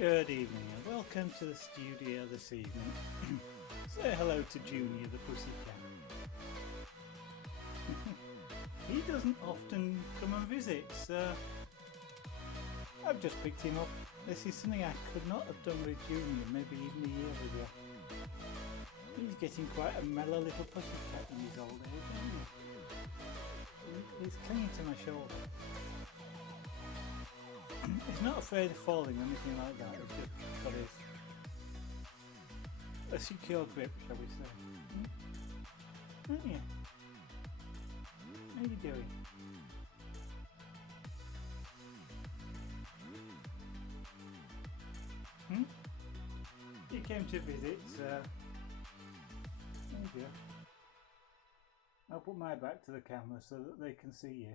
Good evening and welcome to the studio this evening. Say hello to Junior the pussycat. He doesn't often come and visit, so I've just picked him up. This is something I could not have done with Junior maybe even a year ago. He's getting quite a mellow little pussycat in his old age, isn't he? He's clinging to my shoulder. He's not afraid of falling or anything like that, he's just got a secure grip, shall we say. Aren't you? How are you doing? You came to visit, so there you go. I'll put my back to the camera so that they can see you.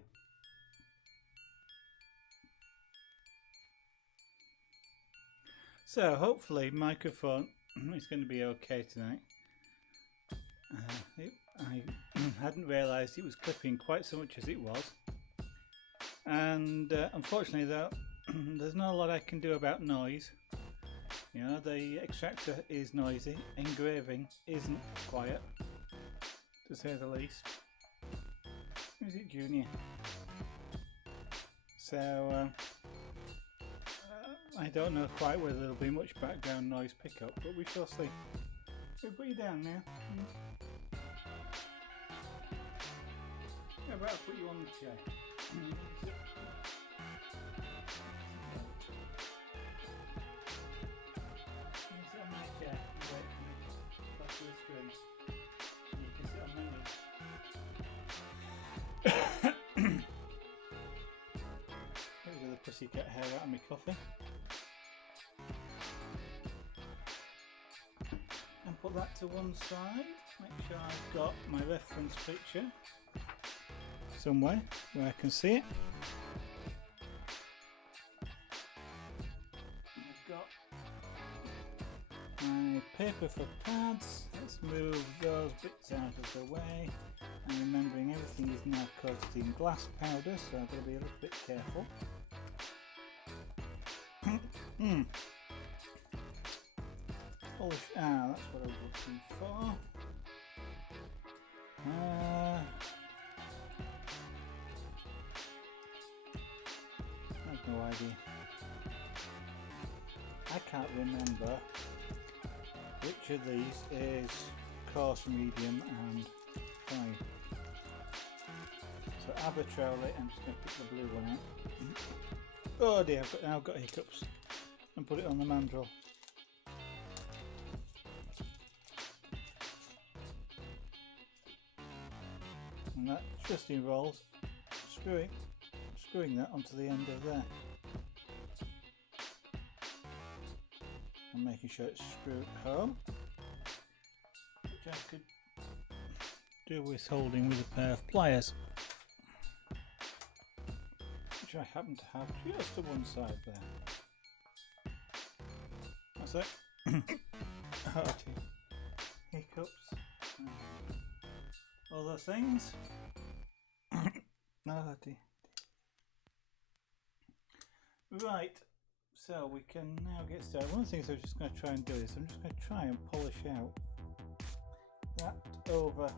So hopefully microphone is going to be okay tonight. I hadn't realised it was clipping quite so much as it was, and unfortunately though there's not a lot I can do about noise. You know, the extractor is noisy, engraving isn't quiet, to say the least. Is it Junior? So I don't know quite whether there'll be much background noise pickup, but we shall see. We'll put you down now. How about I put you on the chair? You sit on my chair and wait for me to stop the screen. You can sit on my knee. Here's the pussycat hair out of my coffee. And put that to one side. Make sure I've got my reference picture somewhere where I can see it. I've got my paper for pads. Let's move those bits out of the way. And remembering everything is now coated in glass powder, so I've got to be a little bit careful. Polish, that's what I was looking for. I have no idea. I can't remember which of these is coarse, medium and fine. So arbitrarily I'm just going to pick the blue one out. Oh dear, I've got hiccups. And put it on the mandrel. And that just involves screwing that onto the end of there. And making sure it's screwed home. Which I could do with holding with a pair of pliers. Which I happen to have just to one side there. That's it. Oh dear. Hiccups. Other things. Oh dear. Right, so we can now get started. One of the things I'm just going to try and do is I'm just going to try and polish out that over.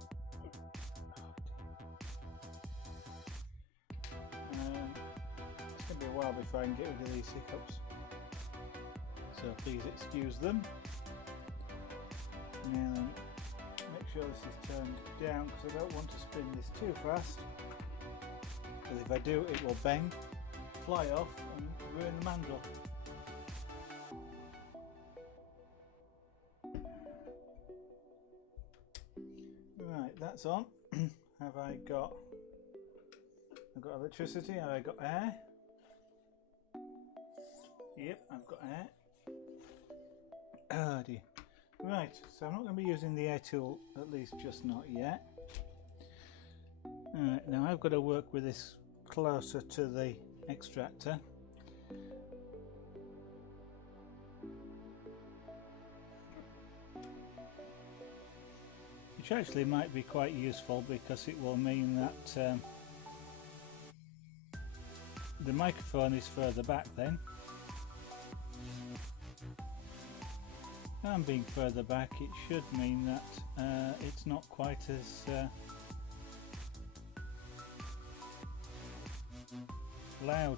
It's going to be a while before I can get rid of these hiccups, so please excuse them. And make sure this is turned down because I don't want to spin this too fast, because if I do it will bang, fly off and ruin the mandrel. Right, that's on. I've got electricity, have I got air? Yep, I've got air. Oh dear. Right, so I'm not going to be using the air tool, at least just not yet. Alright, now I've got to work with this closer to the extractor. Which actually might be quite useful because it will mean that the microphone is further back then. and being further back, it should mean that it's not quite as loud.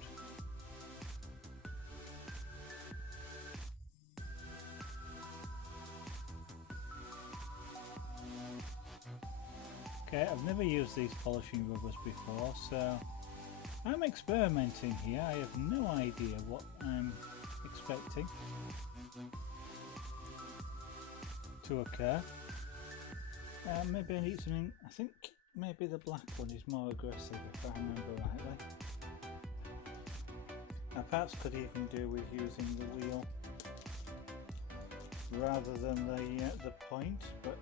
Okay, I've never used these polishing rubbers before, so I'm experimenting here. I have no idea what I'm expecting to occur. Maybe I need something. I think maybe the black one is more aggressive, if I remember rightly. I perhaps could even do with using the wheel rather than the point, but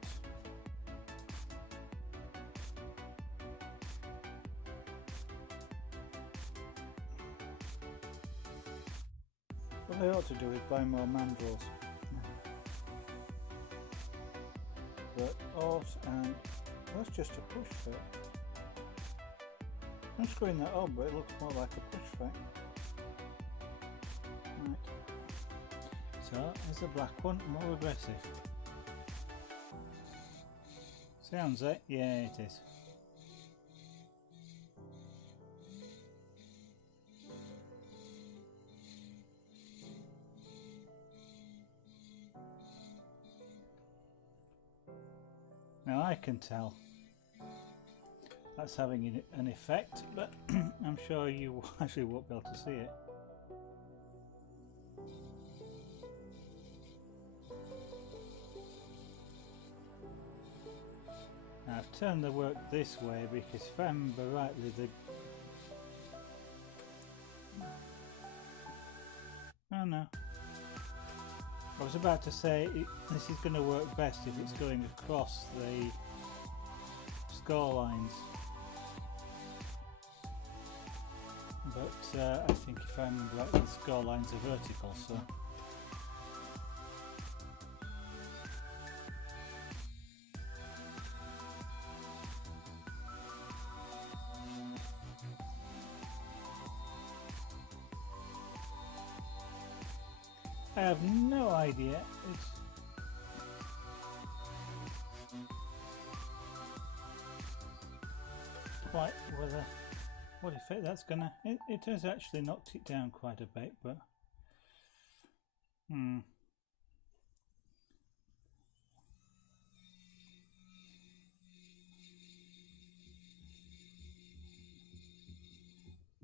what I ought to do is buy more mandrels. But also, and that's just a push fit. I'm screwing that up, but it looks more like a push fit. Right. So, is the black one more aggressive? Sounds it? Yeah, it is. Now I can tell that's having an effect, but I'm sure you actually won't be able to see it. Now I've turned the work this way because if I remember rightly, oh no. I was about to say this is going to work best if it's going across the score lines, but I think if I remember right, the score lines are vertical, so I have no idea. It's quite whether what effect that's gonna. It has actually knocked it down quite a bit, but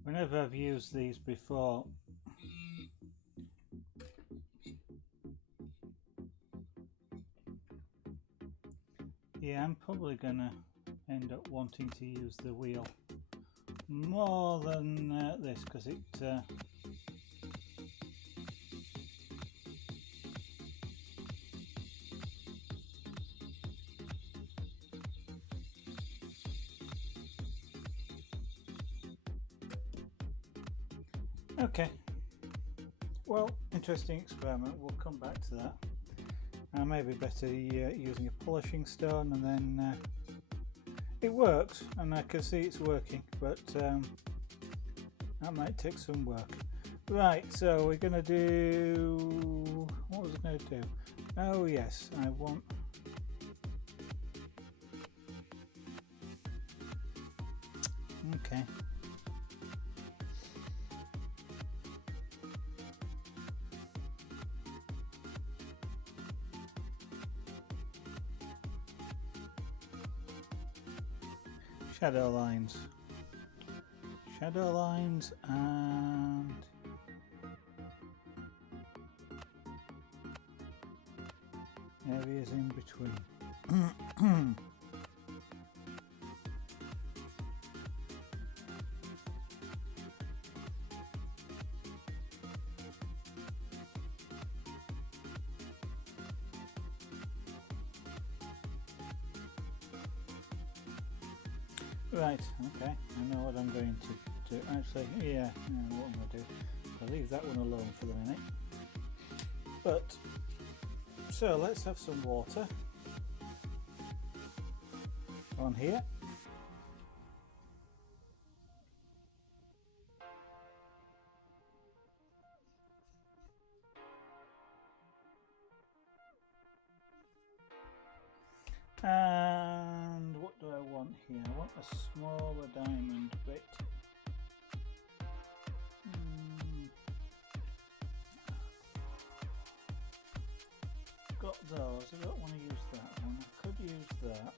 whenever I've used these before, yeah, I'm probably gonna end up wanting to use the wheel more than this, because it okay, well, interesting experiment. We'll come back to that. Maybe better using a polishing stone, and then it works and I can see it's working, but that might take some work. Right, so we're going to do, what was I going to do? Oh yes, I want, okay. Shadow lines and areas in between. Right, okay, I know what I'm going to do. Actually, yeah, what I'm going to do, I'll leave that one alone for the minute. But, so let's have some water on here. And what do I want here? I want a smaller diamond bit. Got those. I don't want to use that one. I could use that.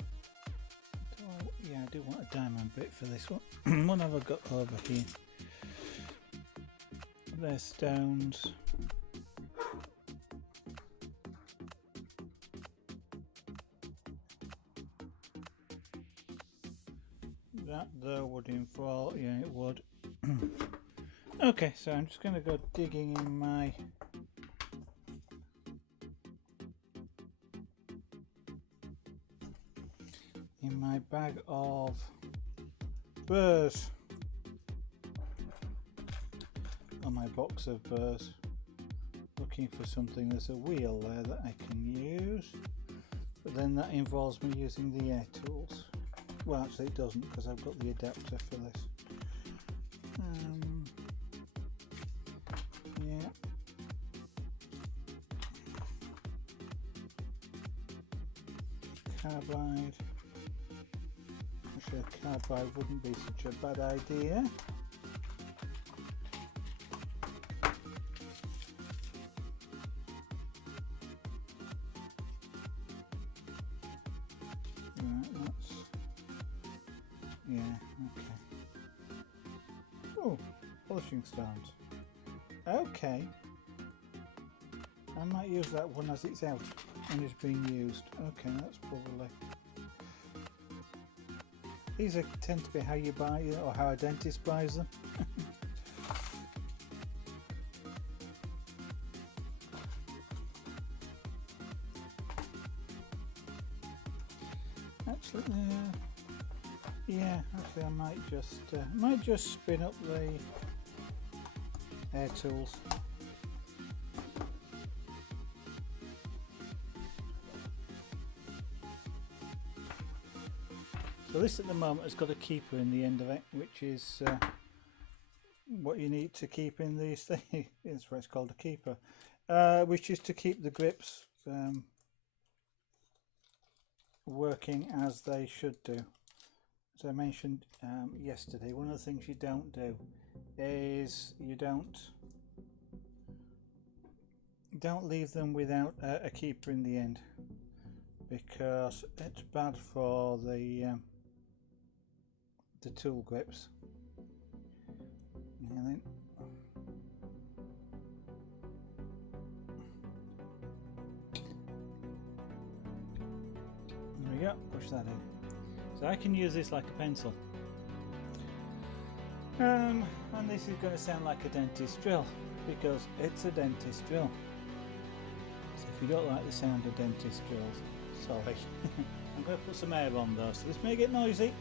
Yeah, I do want a diamond bit for this one. What have I got over here? There's stones. That there would involve, yeah, it would. Okay, so I'm just going to go digging in my bag of burrs, or my box of burrs, looking for something. There's a wheel there that I can use, but then that involves me using the air tools. Well, actually it doesn't, because I've got the adapter for this. Yeah. Carbide. Actually, carbide wouldn't be such a bad idea. Right, that's... yeah, okay. Oh, polishing stones. Okay. I might use that one as it's out and it's being used. Okay, that's probably... These tend to be how you buy it, or how a dentist buys them. Actually, yeah. Actually, I might just spin up the air tools. So this at the moment has got a keeper in the end of it, which is what you need to keep in these things. That's what it's called, a keeper, which is to keep the grips working as they should do. As I mentioned yesterday, one of the things you don't do is you don't leave them without a keeper in the end, because it's bad for the tool grips. And then there we go, push that in. So I can use this like a pencil. And this is going to sound like a dentist drill, because it's a dentist drill. So if you don't like the sound of dentist drills, sorry. I'm going to put some air on though, so this may get noisy.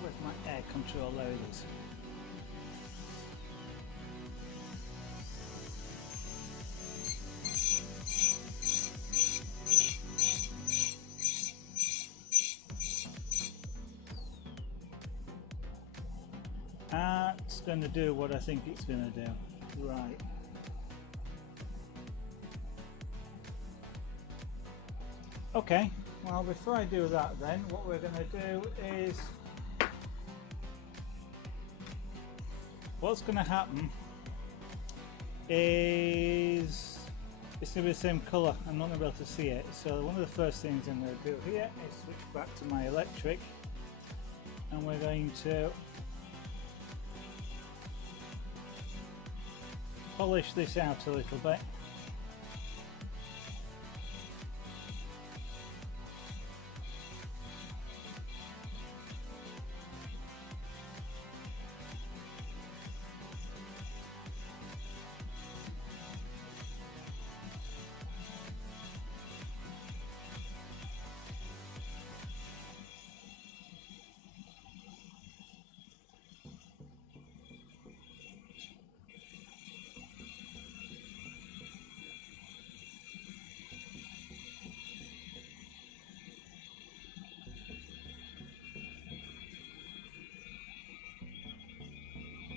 Where's my air control? There it is. That's going to do what I think it's going to do. Right. Okay, well, before I do that then, what we're going to do is, what's going to happen is it's going to be the same colour. I'm not going to be able to see it. So one of the first things I'm going to do here is switch back to my electric, and we're going to polish this out a little bit.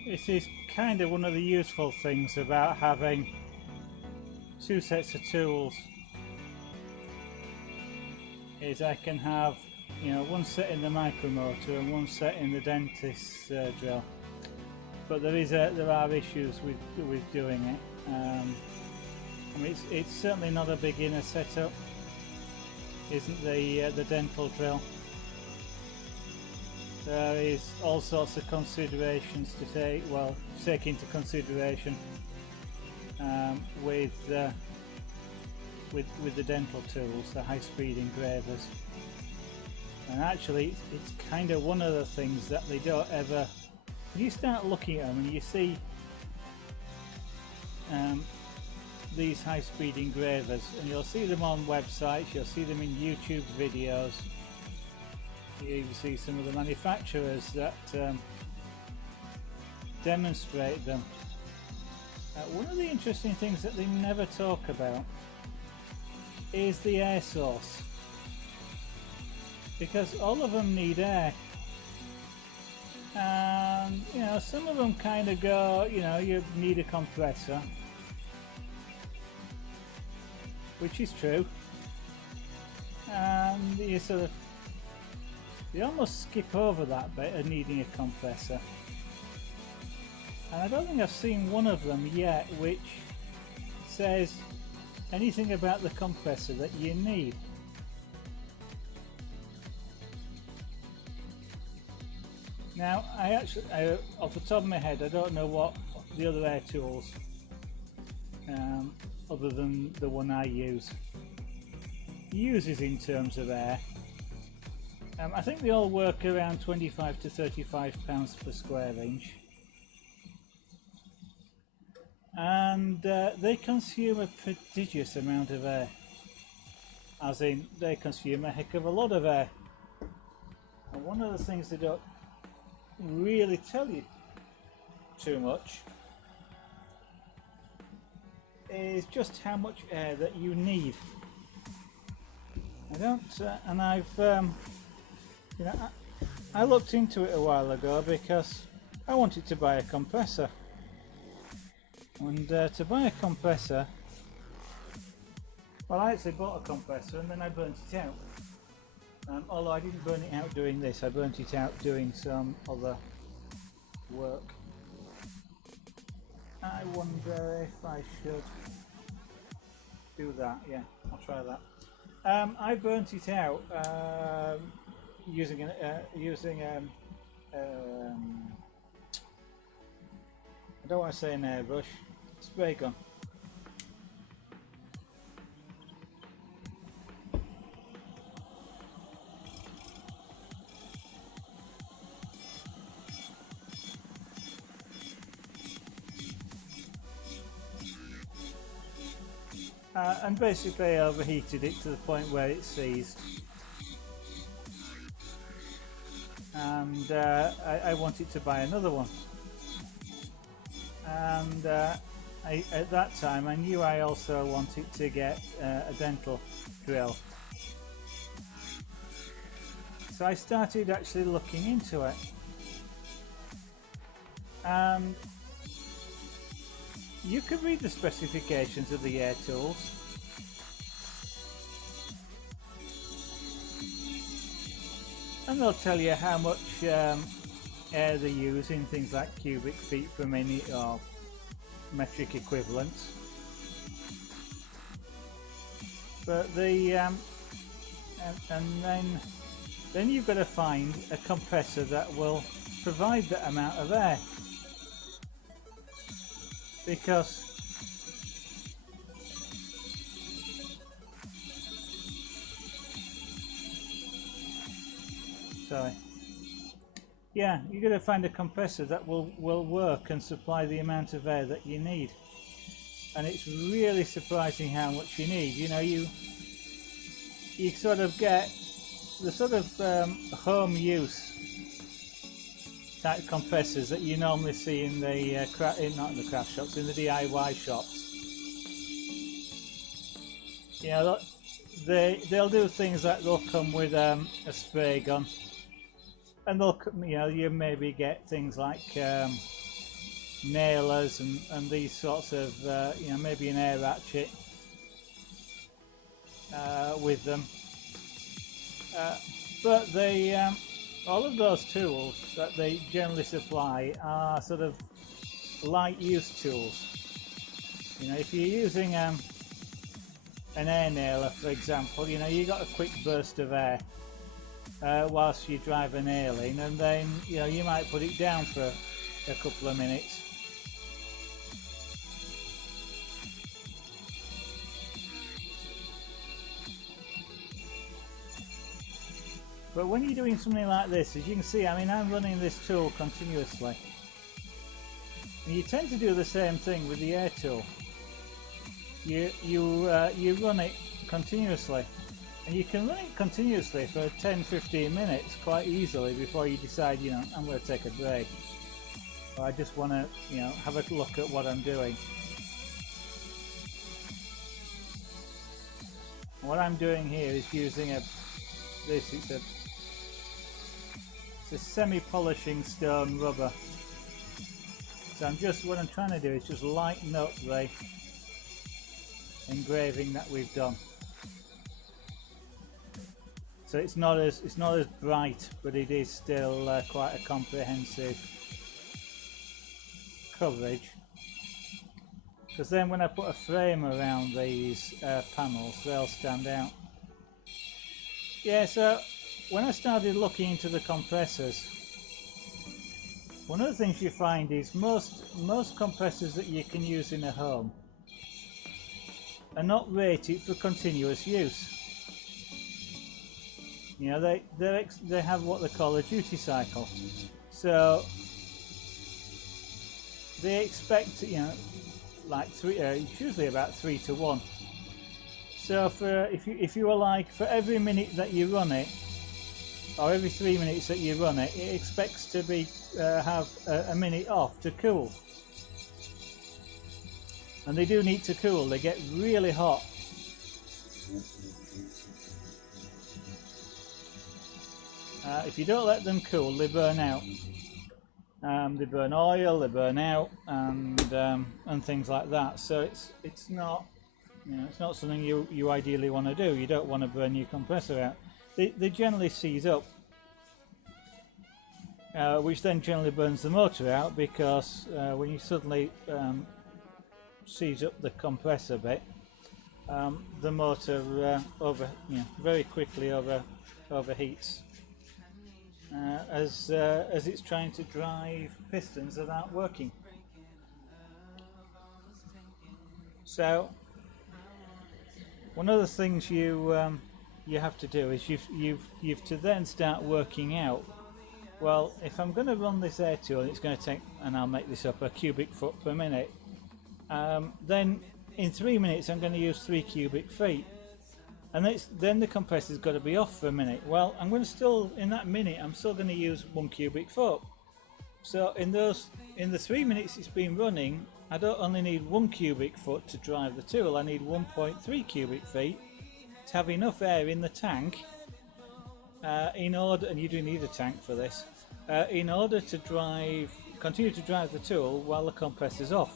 This is kind of one of the useful things about having two sets of tools is I can have, you know, one set in the Micromotor and one set in the dentist's drill. But there are issues with doing it. I mean, it's certainly not a beginner setup, isn't the dental drill. There is all sorts of considerations to take into consideration with the dental tools, the high-speed engravers. And actually, it's kind of one of the things that they don't ever. When you start looking at them and you see these high-speed engravers, and you'll see them on websites, you'll see them in YouTube videos. You even see some of the manufacturers that demonstrate them. One of the interesting things that they never talk about is the air source, because all of them need air, and you know, some of them kind of go, you know, you need a compressor, which is true, and you almost skip over that bit of needing a compressor. And I don't think I've seen one of them yet which says anything about the compressor that you need. Now, off the top of my head, I don't know what the other air tools, other than the one I use, uses in terms of air. I think they all work around 25 to 35 pounds per square inch. And they consume a prodigious amount of air, as in they consume a heck of a lot of air. And one of the things they don't really tell you too much is just how much air that you need. And I've you know, I looked into it a while ago because I wanted to buy a compressor. And to buy a compressor, well, I actually bought a compressor and then I burnt it out. Although I didn't burn it out doing this, I burnt it out doing some other work. I wonder if I should do that. Yeah, I'll try that. I burnt it out using I don't want to say an airbrush, spray gun. And basically I overheated it to the point where it seized. And I wanted to buy another one. And at that time I knew I also wanted to get a dental drill. So I started actually looking into it. And you can read the specifications of the air tools. And they'll tell you how much air they use in things like cubic feet per minute or metric equivalents. But and then you've got to find a compressor that will provide that amount of air, because yeah, you're going to find a compressor that will work and supply the amount of air that you need. And it's really surprising how much you need. You know, you sort of get the sort of home use type compressors that you normally see in the not in the craft shops, in the DIY shops. You know, they'll do things like they'll come with a spray gun. And they'll, you know, you maybe get things like nailers and these sorts of, you know, maybe an air ratchet. with them. But they, all of those tools that they generally supply are sort of light use tools. You know, if you're using an air nailer, for example, you know, you got a quick burst of air whilst you drive a nail in, and then, you know, you might put it down for a couple of minutes. But when you're doing something like this, as you can see, I mean, I'm running this tool continuously. And you tend to do the same thing with the air tool. You run it continuously, and you can run it continuously for 10-15 minutes quite easily before you decide, you know, I'm going to take a break, or I just want to, you know, have a look at what I'm doing. What I'm doing here is using it's a semi-polishing stone rubber. So what I'm trying to do is just lighten up the engraving that we've done. So it's not as bright, but it is still quite a comprehensive coverage. Because then when I put a frame around these panels, they'll stand out. Yeah, so when I started looking into the compressors, one of the things you find is most compressors that you can use in a home are not rated for continuous use. You know, they have what they call a duty cycle, so they expect, you know, like it's usually about 3 to 1. So if you were like, for every minute that you run it, or every 3 minutes that you run it, it expects to be have a minute off to cool. And they do need to cool. They get really hot. If you don't let them cool, they burn out. They burn oil, they burn out, and things like that. So it's not, you know, it's not something you ideally want to do. You don't want to burn your compressor out. They generally seize up, which then generally burns the motor out, because when you suddenly seize up the compressor bit, the motor very quickly overheats as it's trying to drive pistons that aren't working. So one of the things you have to do is you've to then start working out, well, if I'm going to run this air tool, it's going to take, and I'll make this up, a cubic foot per minute, then in 3 minutes I'm going to use 3 cubic feet, and then the compressor's got to be off for a minute. Well, I'm going to still, in that minute, I'm still going to use 1 cubic foot. So in the 3 minutes it's been running, I don't only need 1 cubic foot to drive the tool, I need 1.3 cubic feet to have enough air in the tank in order, and you do need a tank for this, in order to continue to drive the tool while the compressor's off.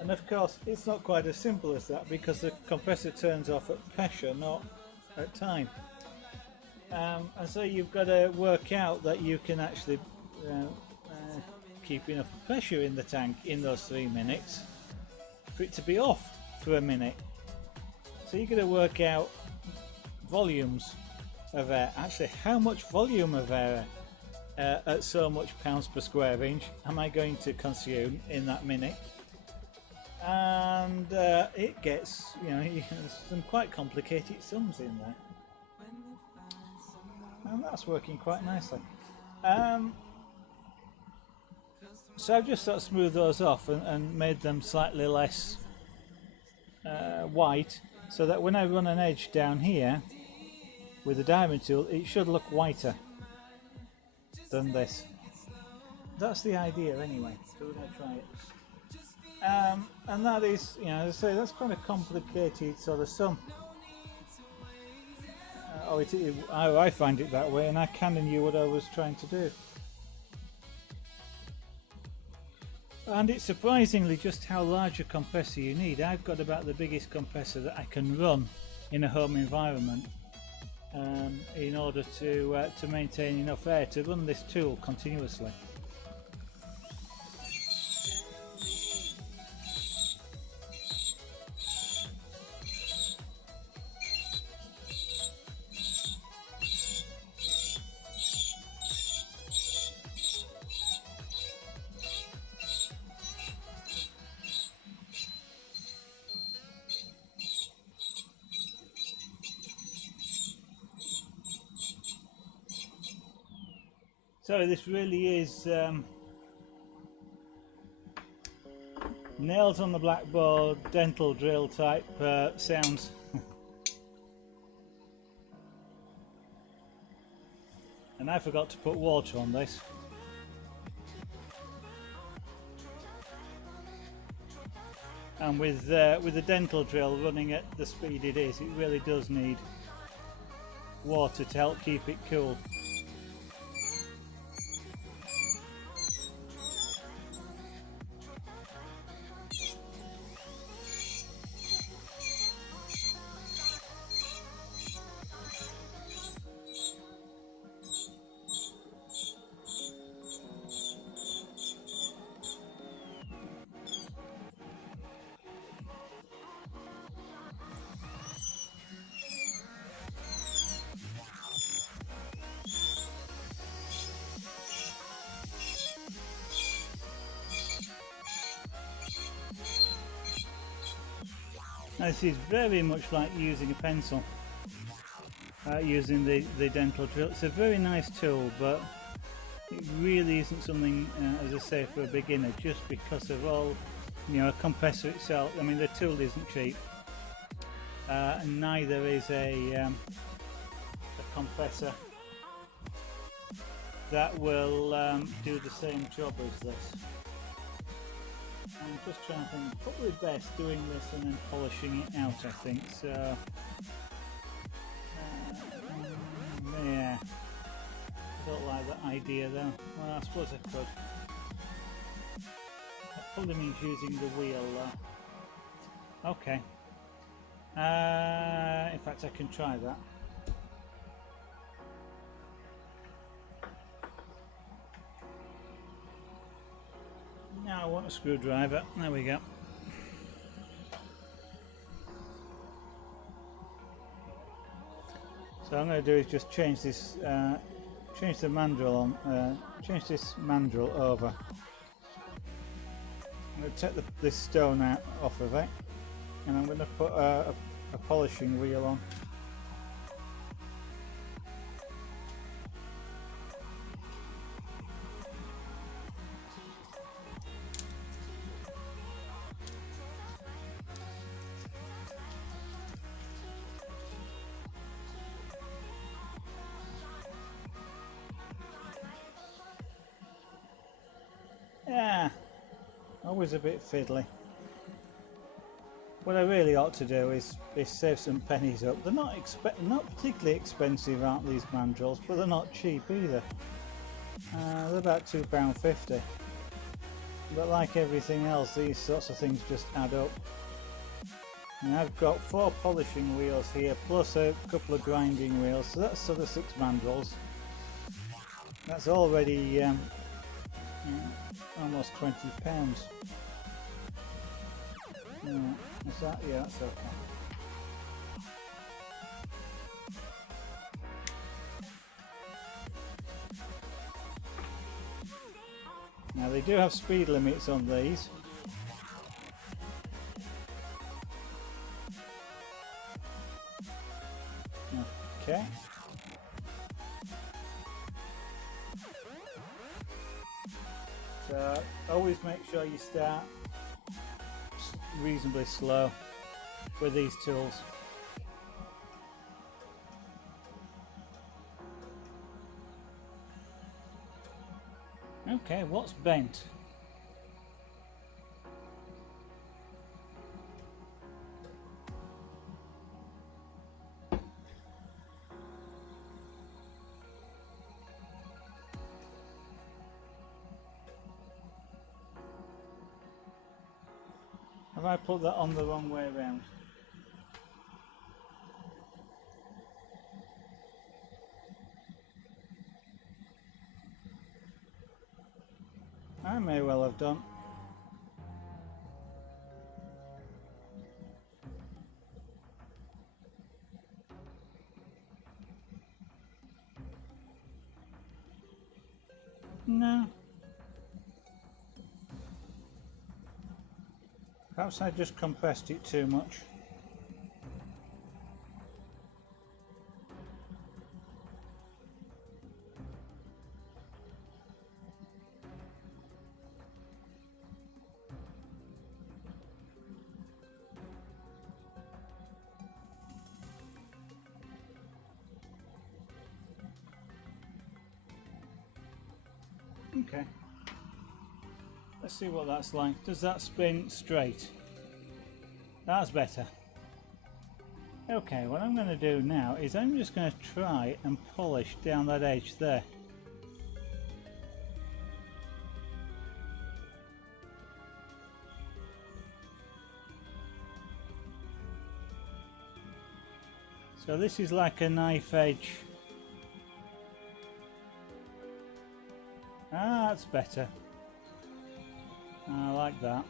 And of course it's not quite as simple as that, because the compressor turns off at pressure, not at time. And so you've got to work out that you can actually keep enough pressure in the tank in those 3 minutes for it to be off for a minute. So you've got to work out volumes of air, actually how much volume of air at so much pounds per square inch am I going to consume in that minute. And it gets, you know, some quite complicated sums in there, and that's working quite nicely. So I've just sort of smoothed those off and made them slightly less white, so that when I run an edge down here with the diamond tool, it should look whiter than this. That's the idea anyway, so we're going to try it. And that is, you know, as I say, that's quite a complicated sort of sum. I find it that way, and I kind of knew what I was trying to do. And it's surprisingly just how large a compressor you need. I've got about the biggest compressor that I can run in a home environment in order to maintain enough air to run this tool continuously. So this really is nails on the blackboard, dental drill type sounds. And I forgot to put water on this. And with the dental drill running at the speed it is, it really does need water to help keep it cool. This is very much like using a pencil, using the dental drill. It's a very nice tool, but it really isn't something, as I say, for a beginner, just because of all, a compressor itself. I mean, the tool isn't cheap, and neither is a compressor that will do the same job as this. I'm just trying to think, probably best doing this and then polishing it out, I think, so yeah, I don't like that idea though. Well, I suppose I could. That probably means using the wheel though. Okay, in fact I can try that. Now I want a screwdriver. There we go. So I'm going to do is just change this, change the mandrel on, change this mandrel over. I'm going to take this stone out off of it, and I'm going to put a polishing wheel on. Yeah, always a bit fiddly. What I really ought to do is save some pennies up. They're not particularly expensive, aren't these mandrels, but they're not cheap either. They're about £2.50. But like everything else, these sorts of things just add up. And I've got 4 polishing wheels here, plus a couple of grinding wheels, so that's sort of 6 mandrels. That's already almost £20. Is that? Yeah, that's okay. Now they do have speed limits on these. Okay. So always make sure you start reasonably slow with these tools. Okay, what's bent? Have I put that on the wrong way around? I may well have done. No. Perhaps I just compressed it too much. Okay. Let's see what that's like. Does that spin straight? That's better. Okay, what I'm going to do now is I'm just going to try and polish down that edge there. So this is like a knife edge. Ah, that's better. I like that.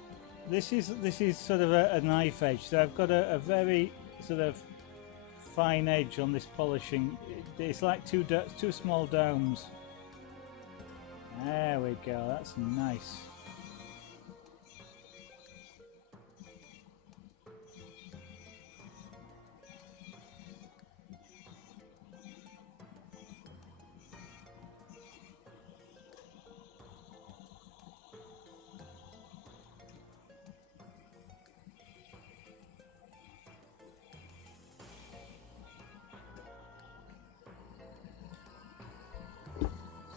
This is sort of a knife edge. So I've got a very sort of fine edge on this polishing. It's like two small domes. There we go. That's nice.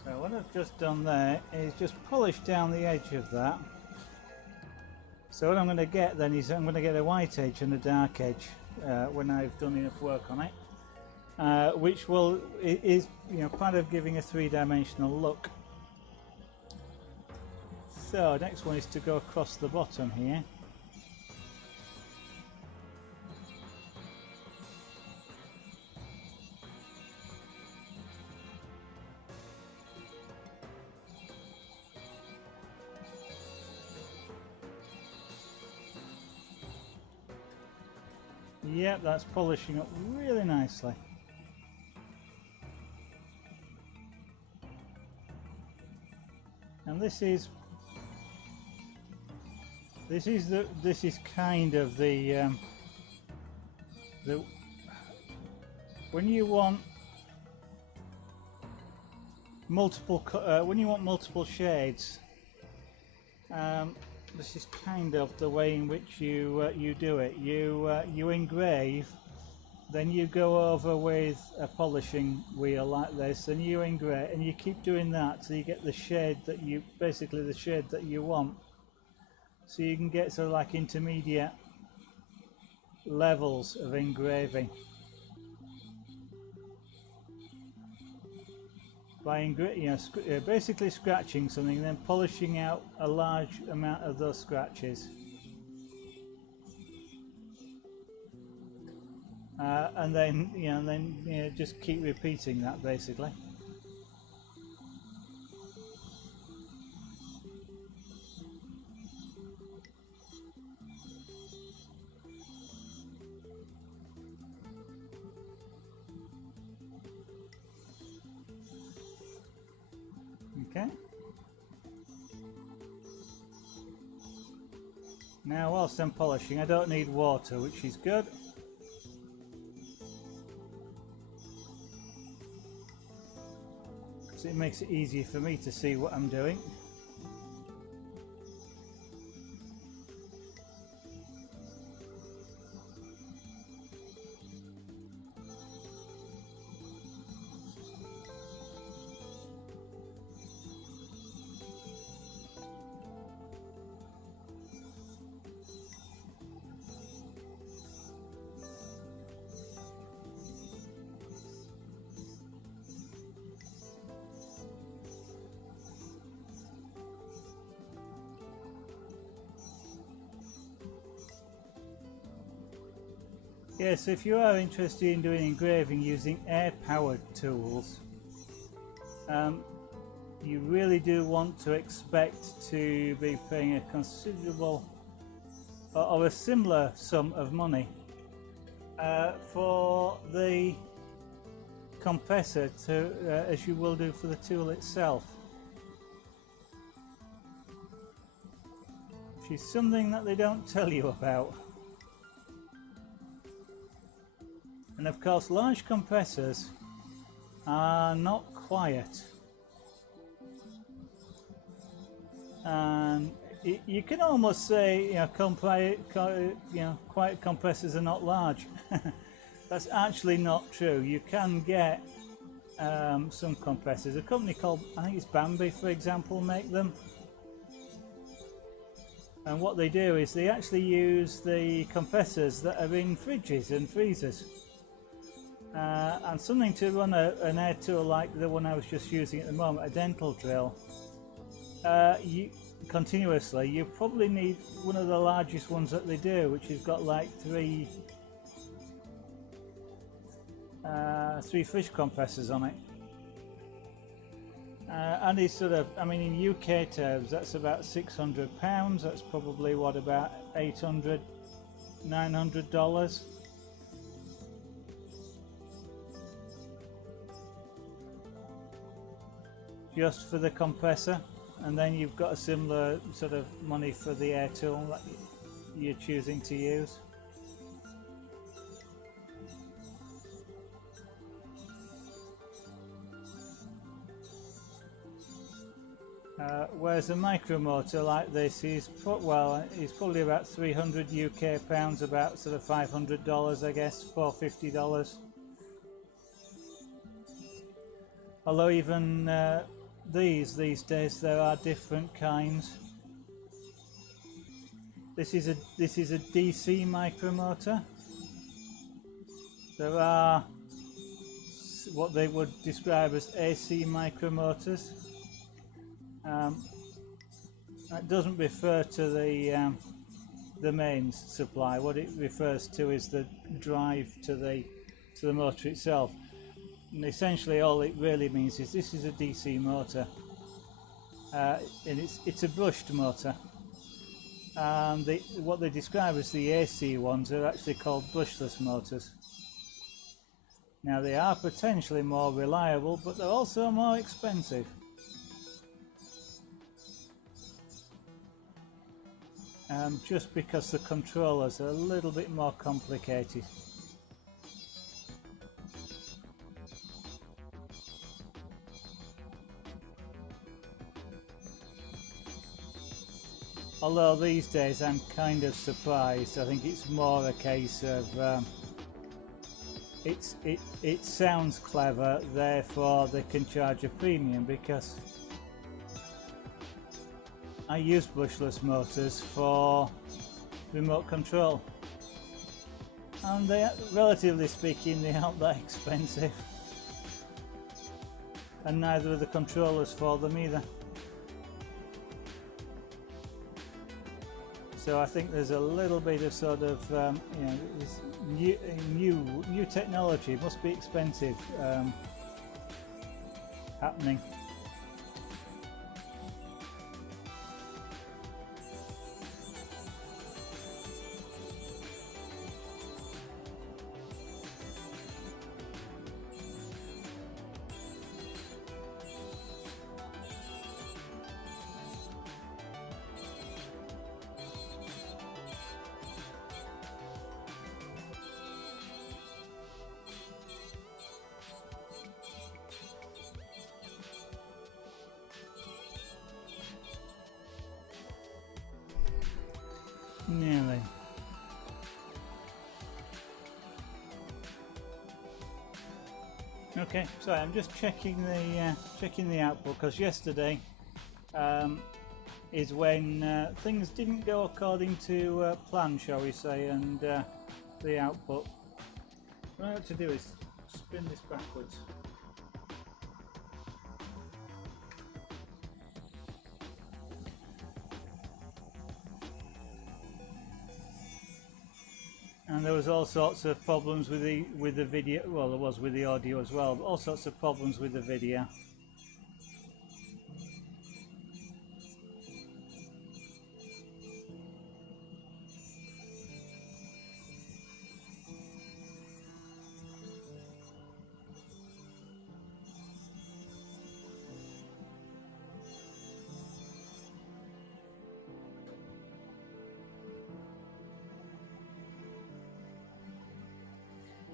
So what I've just done there is just polish down the edge of that. So what I'm going to get then is I'm going to get a white edge and a dark edge when I've done enough work on it, which is part of giving a three-dimensional look. So next one is to go across the bottom here. Yep, that's polishing up really nicely. And this is kind of the when you want multiple shades. This is kind of the way in which you do it. You engrave, then you go over with a polishing wheel like this, and you engrave, and you keep doing that till you get the shade that you want. So you can get sort of like intermediate levels of engraving by basically scratching something, then polishing out a large amount of those scratches, and then just keep repeating that basically. Okay. Now whilst I'm polishing, I don't need water, which is good. So it makes it easier for me to see what I'm doing. Yes, if you are interested in doing engraving using air-powered tools, you really do want to expect to be paying a considerable or a similar sum of money for the compressor to as you will do for the tool itself, which is something that they don't tell you about. And of course, large compressors are not quiet, and you can almost say, quiet compressors are not large. That's actually not true. You can get some compressors. A company called, I think it's Bambi, for example, make them. And what they do is they actually use the compressors that are in fridges and freezers. And something to run an air tool like the one I was just using at the moment, a dental drill, continuously, you probably need one of the largest ones that they do, which has got like three fish compressors on it. And it's sort of, I mean, in UK terms, that's about £600. That's probably what, about $800, $900. Just for the compressor, and then you've got a similar sort of money for the air tool that you're choosing to use. Whereas a micromotor like this is probably about 300 UK pounds, about sort of $500, I guess, $450. Although even these days there are different kinds. This is a DC micromotor. There are what they would describe as AC micromotors. That doesn't refer to the mains supply. What it refers to is the drive to the motor itself. And essentially all it really means is this is a DC motor, and it's a brushed motor. And what they describe as the AC ones are actually called brushless motors. Now they are potentially more reliable, but they're also more expensive. Just because the controllers are a little bit more complicated. Although these days I'm kind of surprised. I think it's more a case of it sounds clever, therefore they can charge a premium, because I use brushless motors for remote control, and they, relatively speaking, they aren't that expensive, and neither are the controllers for them either. So I think there's a little bit of sort of this new technology, must be expensive, happening. Nearly. Okay, sorry, I'm just checking the output, because yesterday is when things didn't go according to plan, shall we say, and the output. What I have to do is spin this backwards. And there was all sorts of problems with the video. Well, there was with the audio as well, but all sorts of problems with the video.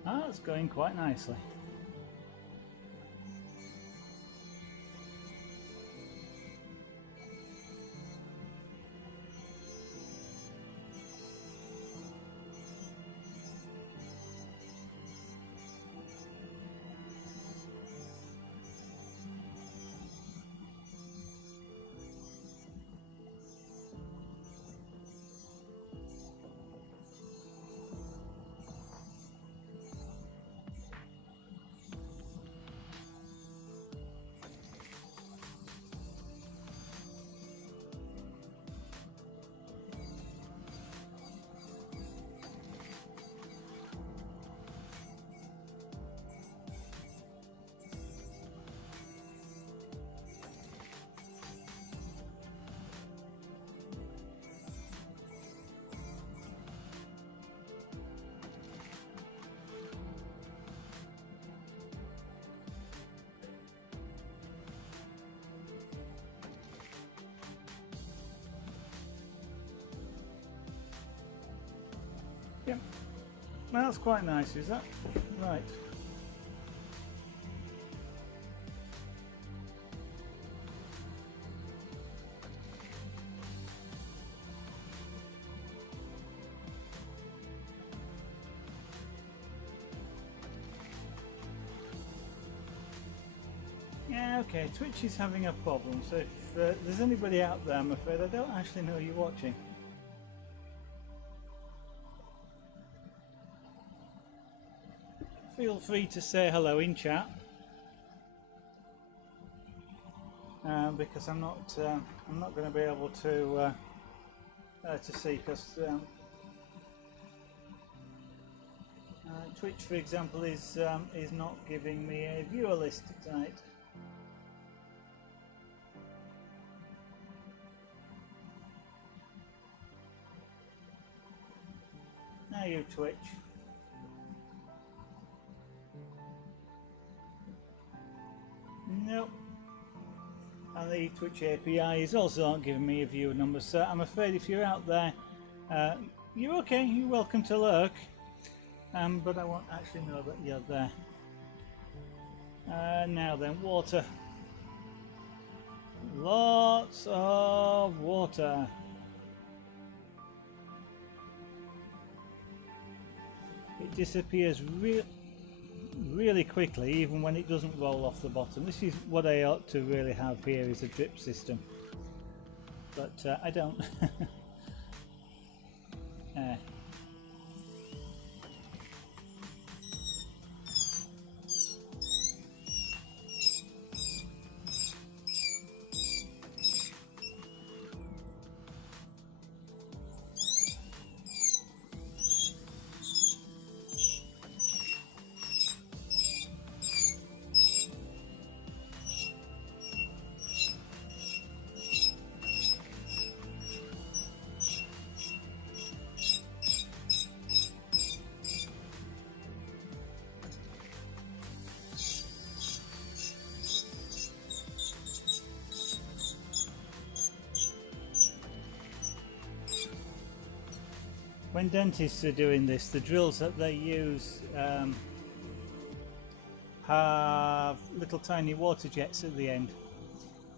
Ah, it's going quite nicely. Yep, that's quite nice, is that? Right. Yeah, okay, Twitch is having a problem, so if there's anybody out there, I'm afraid I don't actually know you're watching. Feel free to say hello in chat, because I'm not going to be able to see, because Twitch, for example, is not giving me a viewer list tonight. Now you, Twitch. Nope. And the Twitch API is also not giving me a viewer number, so I'm afraid if you're out there, you're okay, you're welcome to lurk, but I won't actually know that you're there. Now then, water. Lots of water. It disappears really quickly, even when it doesn't roll off the bottom. This is what I ought to really have here, is a drip system, but I don't. When dentists are doing this, the drills that they use have little tiny water jets at the end,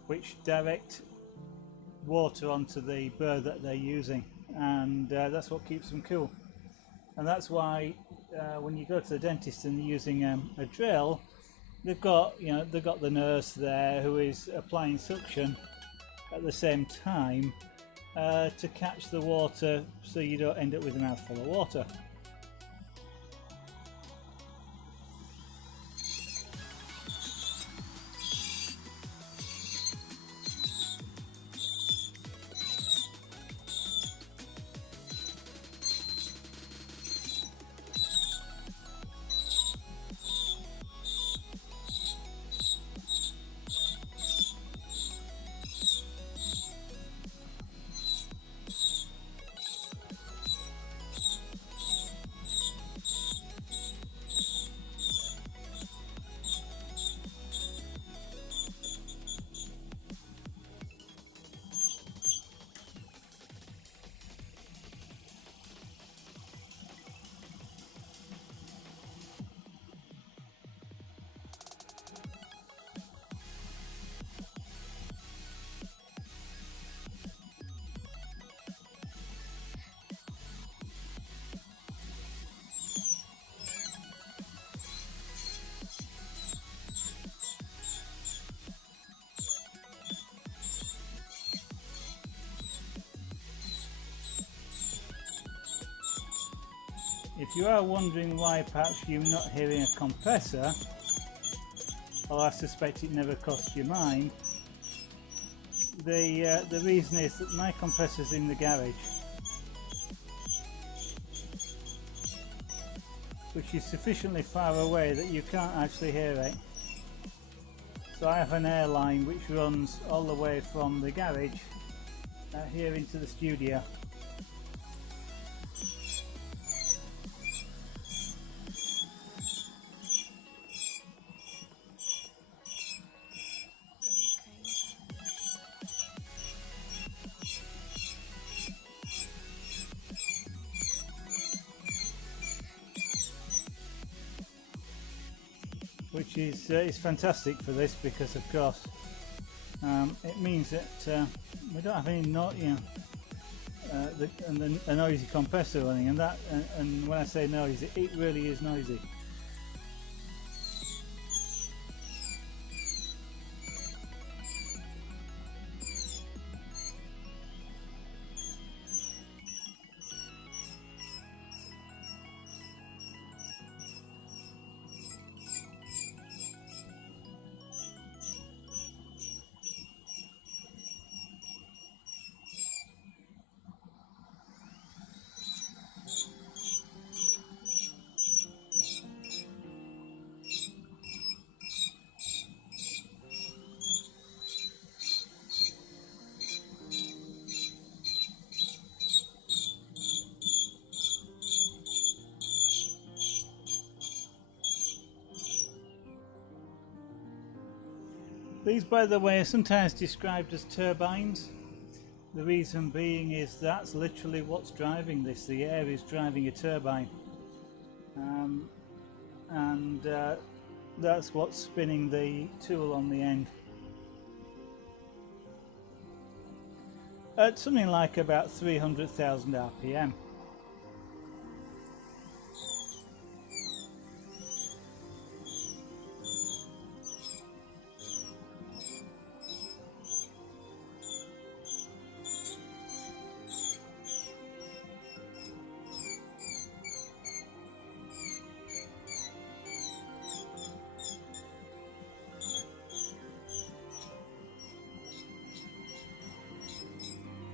which direct water onto the burr that they're using, and that's what keeps them cool. And that's why when you go to the dentist and they're using a drill, they've got the nurse there who is applying suction at the same time to catch the water, so you don't end up with a mouthful of water. if you are wondering why perhaps you're not hearing a compressor, well, I suspect it never crossed your mind. The reason is that my compressor's in the garage, which is sufficiently far away that you can't actually hear it. So I have an air line which runs all the way from the garage here into the studio. Which is fantastic for this, because of course it means that we don't have any a noisy compressor running, and when I say noisy, it really is noisy. These, by the way, are sometimes described as turbines. The reason being is that's literally what's driving this. The air is driving a turbine, and that's what's spinning the tool on the end. At something like about 300,000 RPM.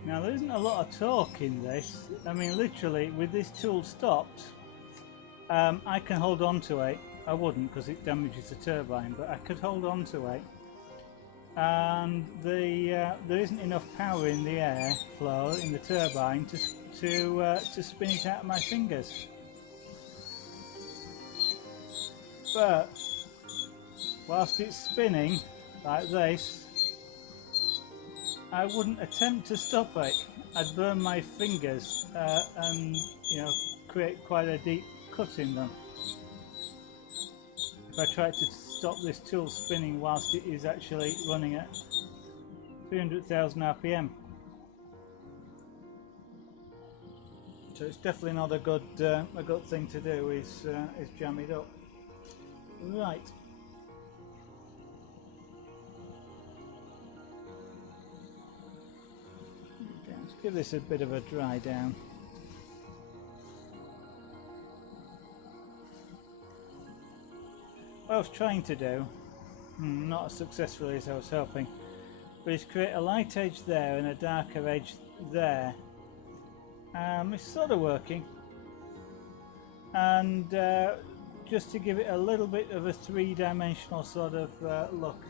Now there isn't a lot of torque in this. I mean, literally with this tool stopped, I can hold on to it. I wouldn't, because it damages the turbine, but I could hold on to it, and there isn't enough power in the air flow in the turbine to spin it out of my fingers. But whilst it's spinning like this, I wouldn't attempt to stop it. I'd burn my fingers and create quite a deep cut in them if I tried to stop this tool spinning whilst it is actually running at 300,000 RPM. So it's definitely not a good thing to do, is jam it up. Right. Give this a bit of a dry down. What I was trying to do, not as successfully as I was hoping, but is create a light edge there and a darker edge there. It's sort of working, and just to give it a little bit of a three-dimensional sort of look,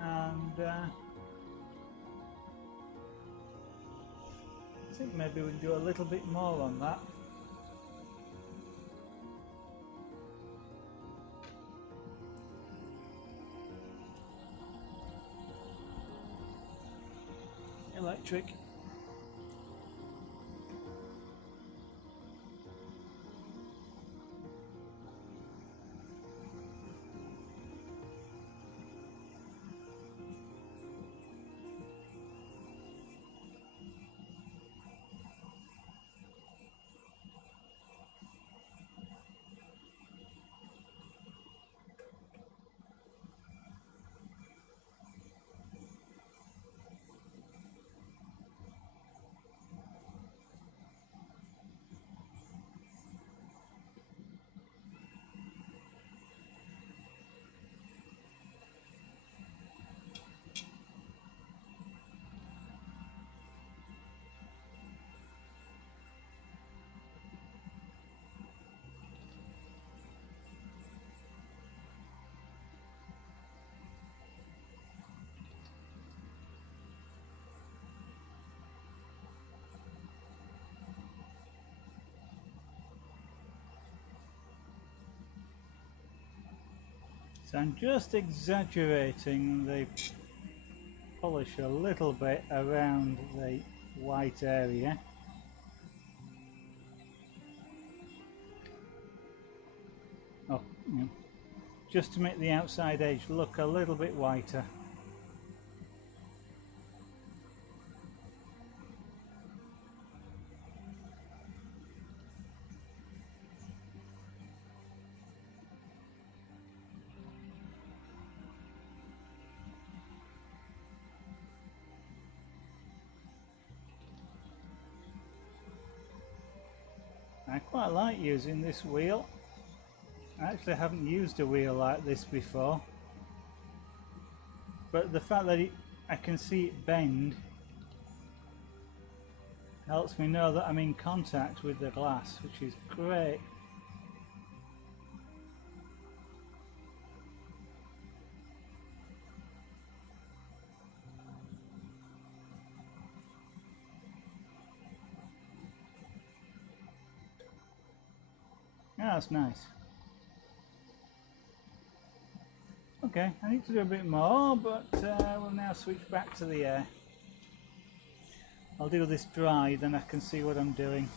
and I think maybe we can do a little bit more on that. Electric. So I'm just exaggerating the polish a little bit around the white area. Oh, yeah. Just to make the outside edge look a little bit whiter. I quite like using this wheel. I actually haven't used a wheel like this before, but the fact that I can see it bend helps me know that I'm in contact with the glass, which is great. Yeah, that's nice. Okay, I need to do a bit more, but we'll now switch back to the air. I'll do this dry, then I can see what I'm doing.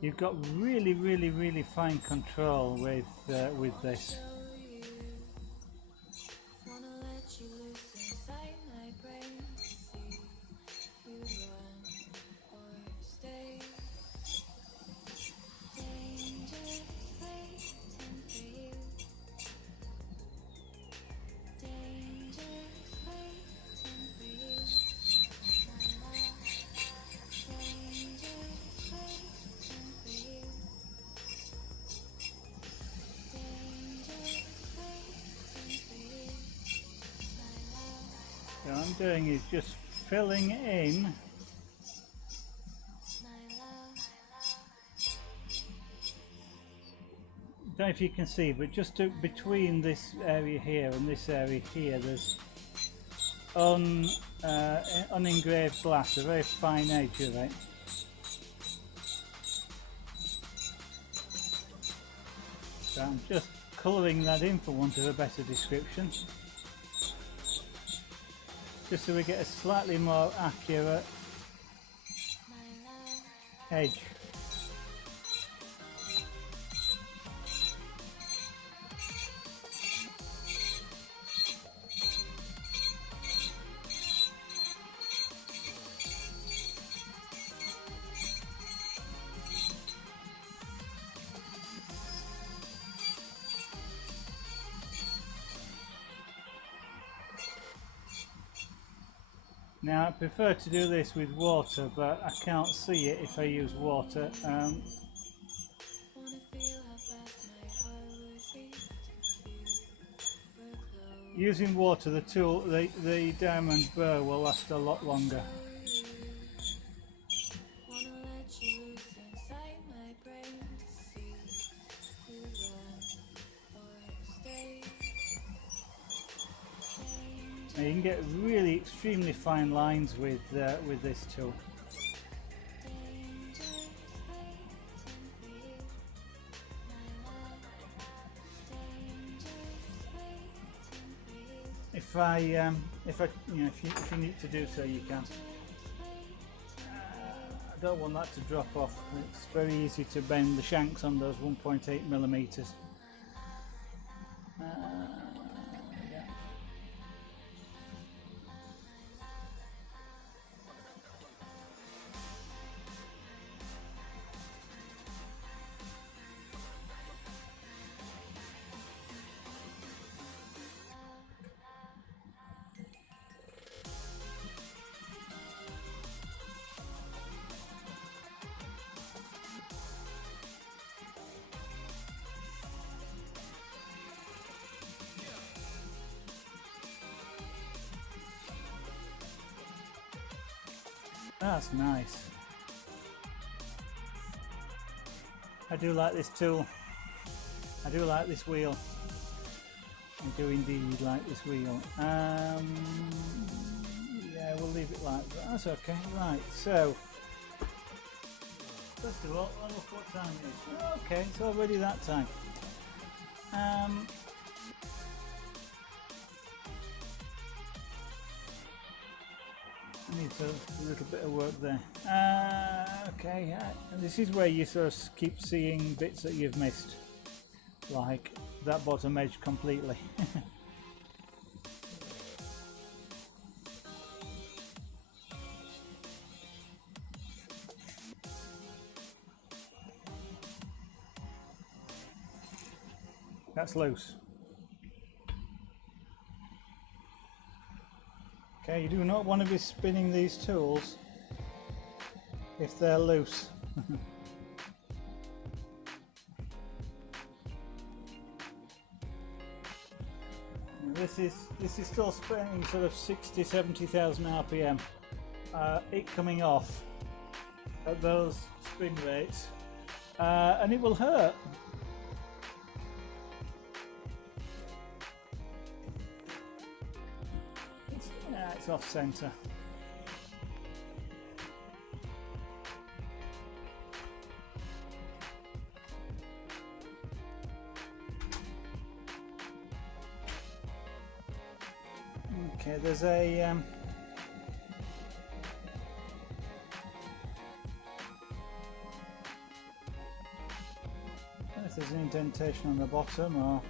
You've got really fine control with this. So what I'm doing is just filling in I don't know if you can see, but just between this area here and this area here, there's unengraved glass, a very fine edge of it. So I'm just colouring that in, for want of a better description, just so we get a slightly more accurate edge. Now I prefer to do this with water, but I can't see it if I use water. Using water, the diamond burr will last a lot longer. Now you can get really extremely fine lines with this tool. If you need to do so, you can. I don't want that to drop off. It's very easy to bend the shanks on those 1.8 millimeters. That's nice. I do like this tool. I do like this wheel. I do indeed like this wheel. Yeah, we'll leave it like that. That's okay. Right, so first of all, I'll look what time it is. Okay, it's already that time. Needs a little bit of work there. Okay, and this is where you sort of keep seeing bits that you've missed, like that bottom edge completely. That's loose. Okay, you do not want to be spinning these tools if they're loose. This is still spinning sort of 60-70,000 RPM. It coming off at those spin rates, and it will hurt. It's off center. Okay, there's a I don't know if there's an indentation on the bottom or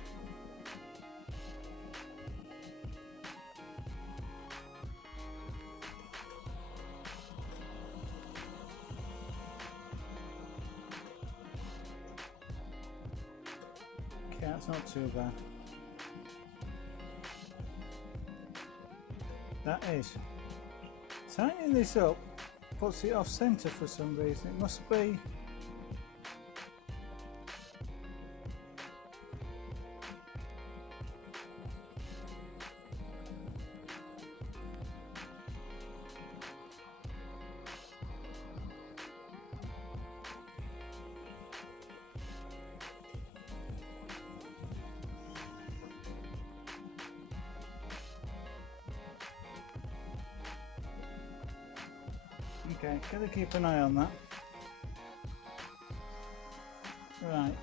that's not too bad. That is. Tightening this up puts it off centre for some reason. It must be. Okay, gotta keep an eye on that. Right.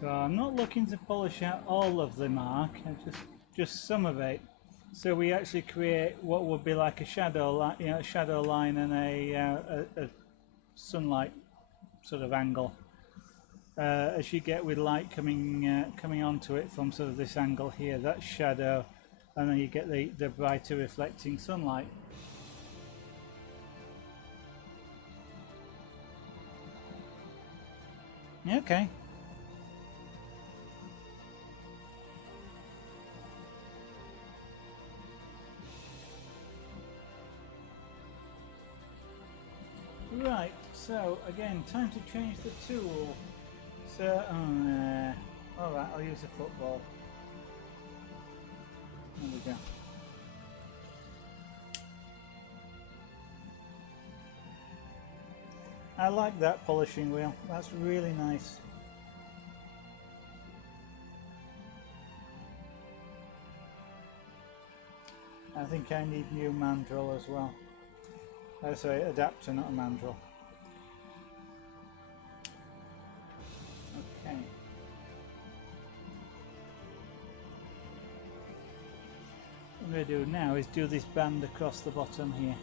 So I'm not looking to polish out all of the mark, just some of it. So we actually create what would be like a shadow line, shadow line and a sunlight sort of angle. As you get with light coming onto it from sort of this angle here, that's shadow, and then you get the brighter reflecting sunlight. Okay. Right, so again, time to change the tool. So, alright, I'll use a football. There we go. I like that polishing wheel, that's really nice. I think I need new mandrel as well. Sorry, adapter, not a mandrel. Okay. What I'm going to do now is do this band across the bottom here.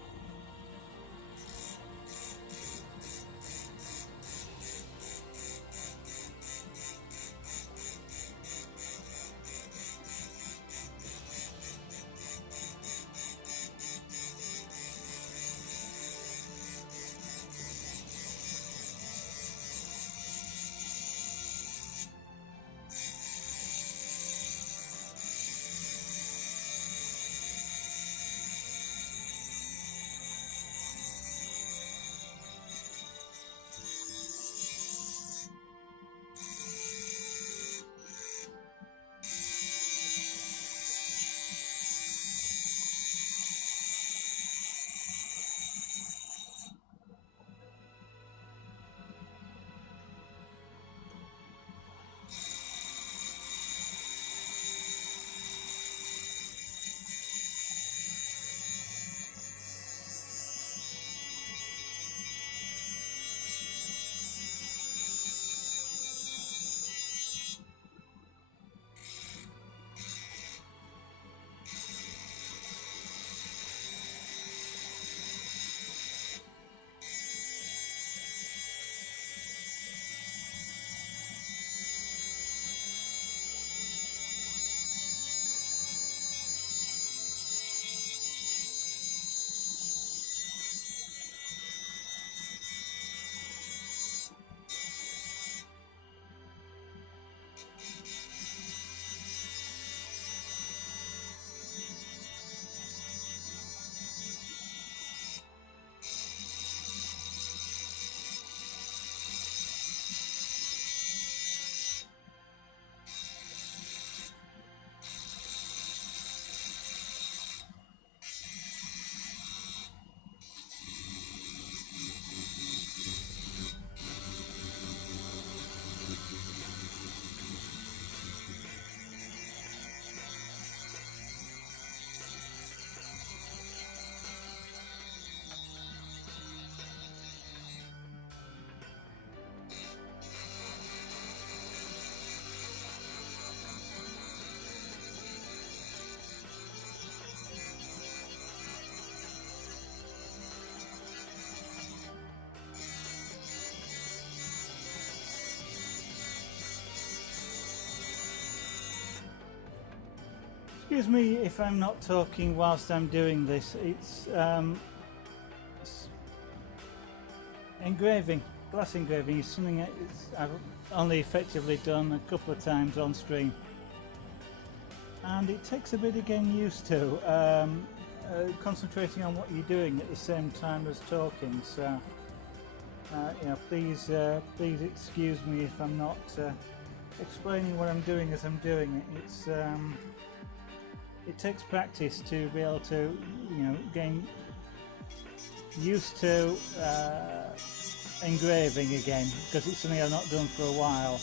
Excuse me if I'm not talking whilst I'm doing this. It's engraving. Glass engraving is something I've only effectively done a couple of times on stream, and it takes a bit of getting used to, concentrating on what you're doing at the same time as talking. So you know, please excuse me if I'm not explaining what I'm doing as I'm doing it. It takes practice to be able to, you know, gain used to engraving again, because it's something I've not done for a while,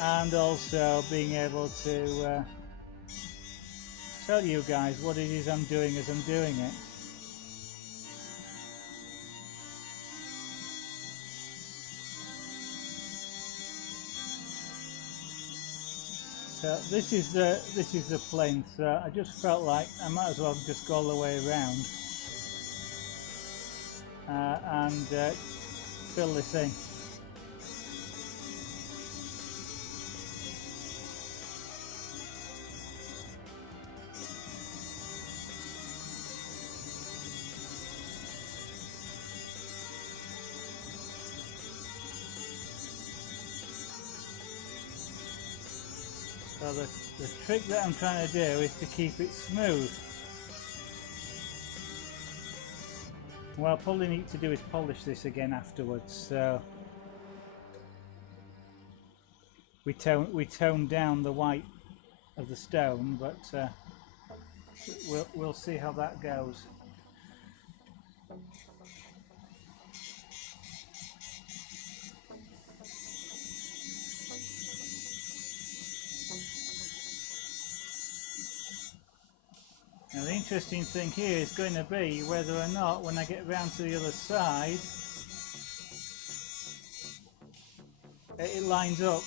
and also being able to tell you guys what it is I'm doing as I'm doing it. So this is the plinth. So I just felt like I might as well just go all the way around and fill this in. So the trick that I'm trying to do is to keep it smooth. What I'll probably need to do is polish this again afterwards. So we tone down the white of the stone, but we'll see how that goes. Now the interesting thing here is going to be whether or not when I get round to the other side it lines up.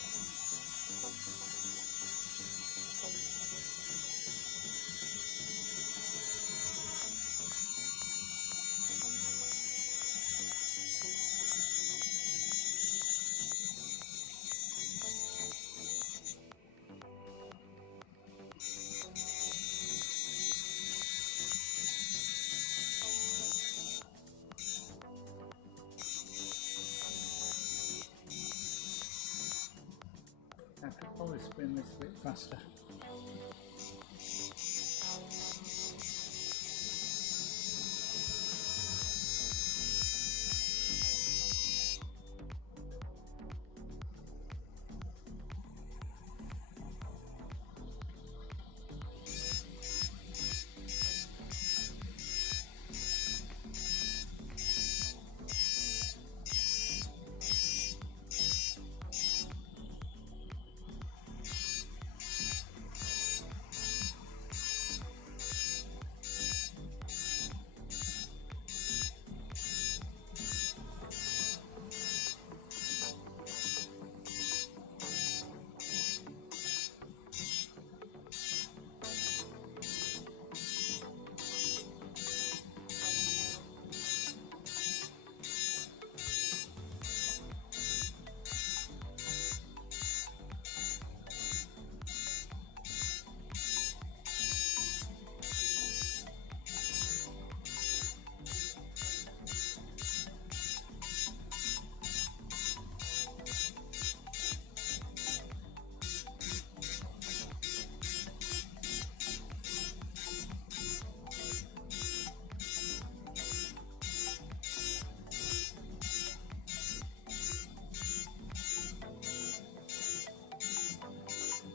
I could probably spin this a bit faster.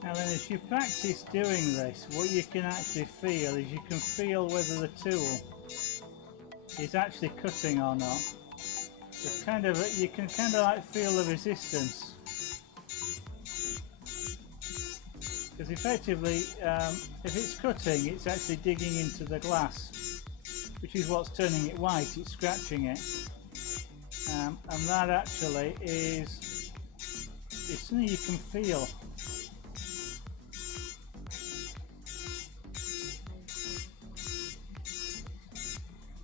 Now then, as you practice doing this, what you can actually feel is you can feel whether the tool is actually cutting or not. It's kind of, you can kind of like feel the resistance. Because effectively, if it's cutting, it's actually digging into the glass, which is what's turning it white, it's scratching it. And that actually is something you can feel.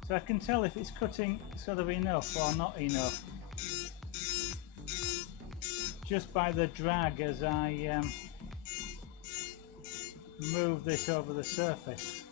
So I can tell if it's cutting sort of enough or not enough, just by the drag as I move this over the surface.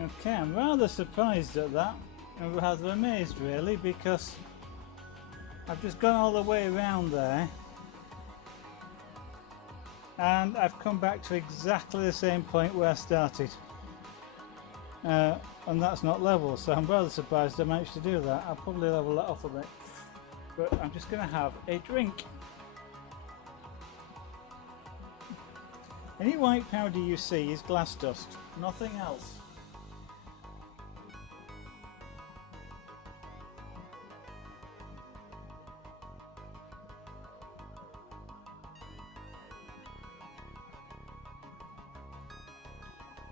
Okay, I'm rather surprised at that. I'm rather amazed really, because I've just gone all the way around there and I've come back to exactly the same point where I started. And that's not level, so I'm rather surprised I managed to do that. I'll probably level that off a bit, but I'm just going to have a drink. Any white powder you see is glass dust, nothing else.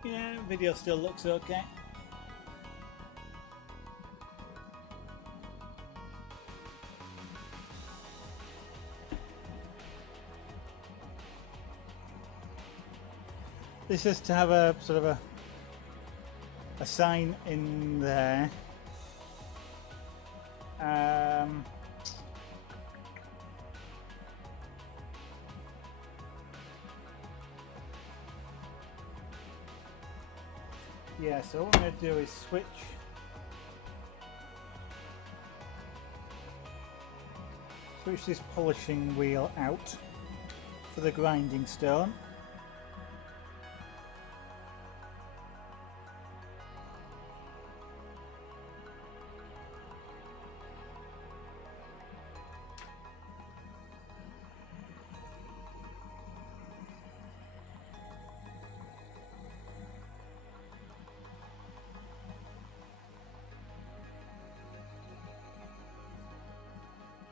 Yeah, video still looks okay. This is to have a sort of a sign in there. Yeah, so what I'm going to do is switch this polishing wheel out for the grinding stone.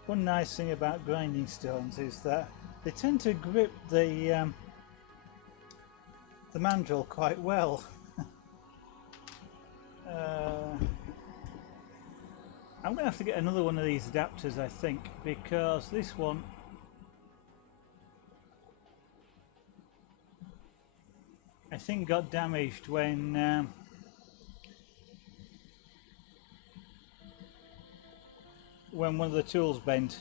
One nice thing about grinding stones is that they tend to grip the mandrel quite well. I'm going to have to get another one of these adapters, I think, because this one I think got damaged when one of the tools bent,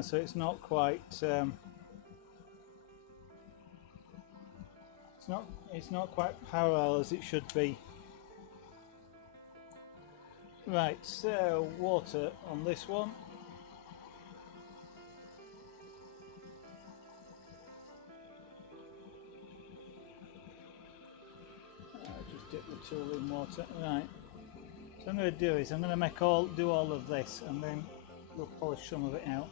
so it's not quite it's not quite parallel as it should be. Right, so water on this one. Just dip the tool in water. Right. So what I'm going to do is I'm going to do all of this, and then we'll polish some of it out.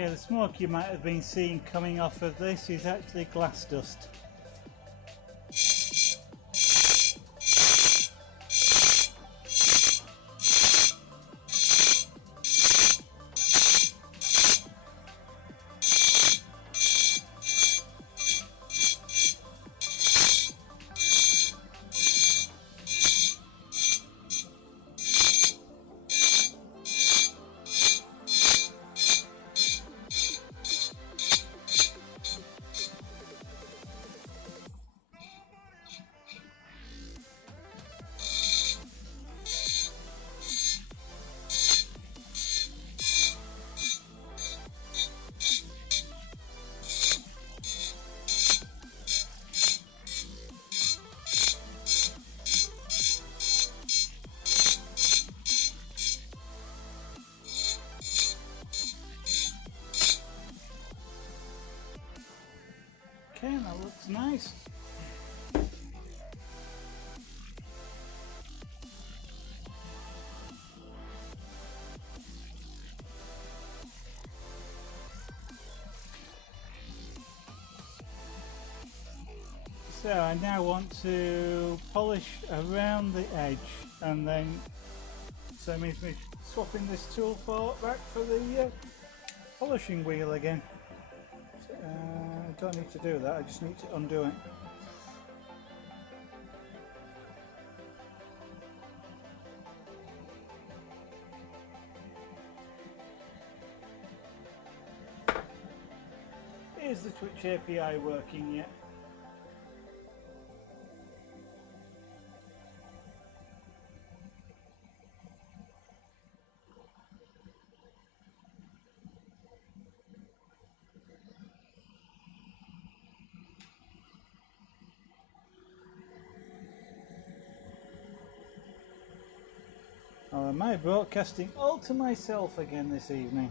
Okay, the smoke you might have been seeing coming off of this is actually glass dust. Okay, that looks nice. So I now want to polish around the edge, and then so it means me swapping this tool back for the polishing wheel again. I don't need to do that, I just need to undo it. Is the Twitch API working yet? Or am I broadcasting all to myself again this evening?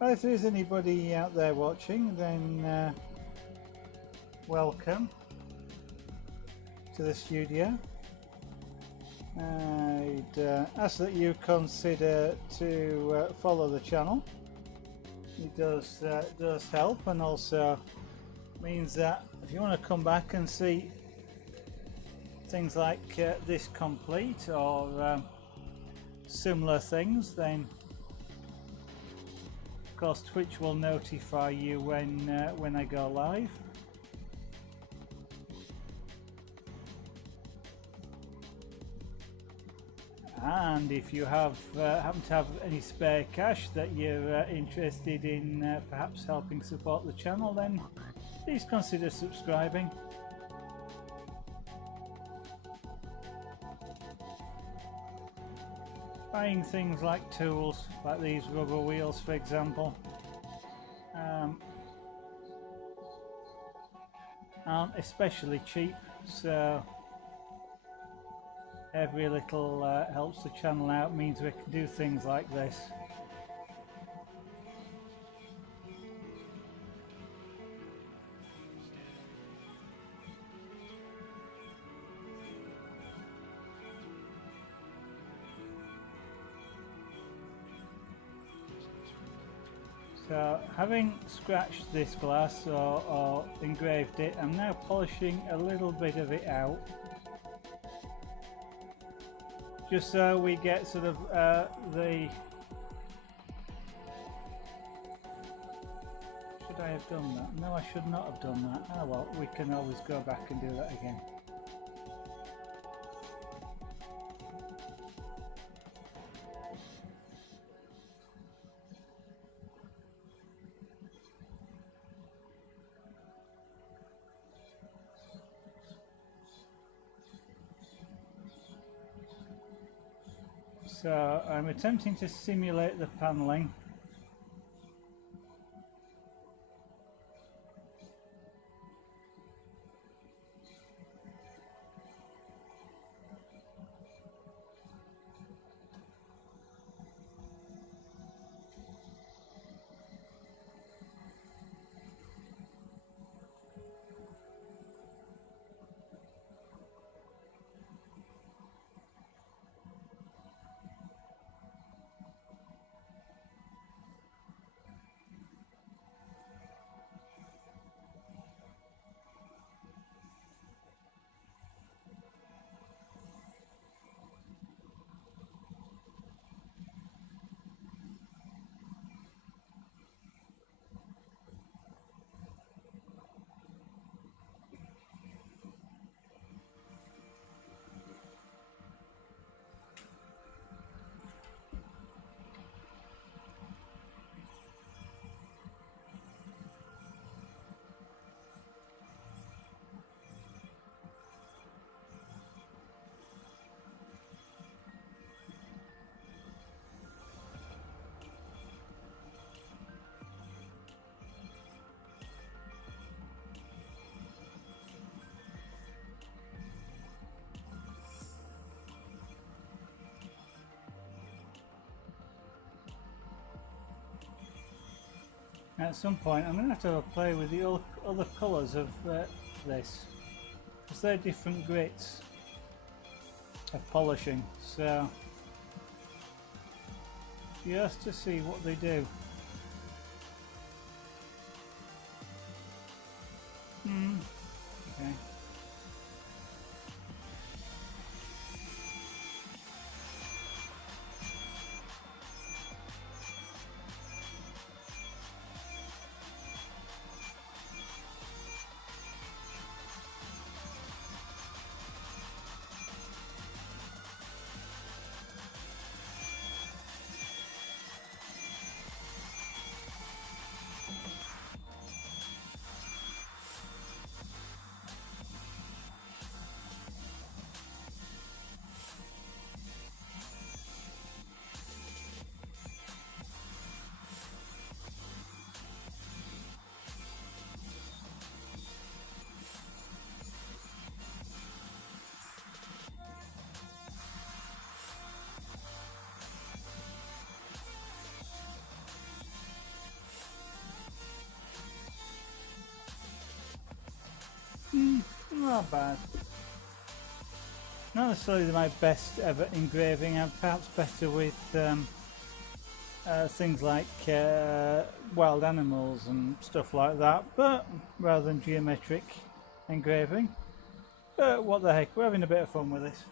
Well, if there is anybody out there watching, then welcome to the studio. I'd ask that you consider to follow the channel. It does help, and also means that if you want to come back and see things like this complete or similar things, then of course Twitch will notify you when I go live. And if you happen to have any spare cash that you're interested in perhaps helping support the channel, then please consider subscribing. Buying things like tools, like these rubber wheels for example, aren't especially cheap, so every little helps the channel out, means we can do things like this. So having scratched this glass or engraved it, I'm now polishing a little bit of it out, just so we get sort of the... Should I have done that? No, I should not have done that. Ah well, we can always go back and do that again. So I'm attempting to simulate the panelling. At some point I'm going to have a play with the other colours of this, because they're different grits of polishing, so just to see what they do. Okay. Not bad. Not necessarily my best ever engraving. I'm perhaps better with things like wild animals and stuff like that, but rather than geometric engraving. But what the heck, we're having a bit of fun with this.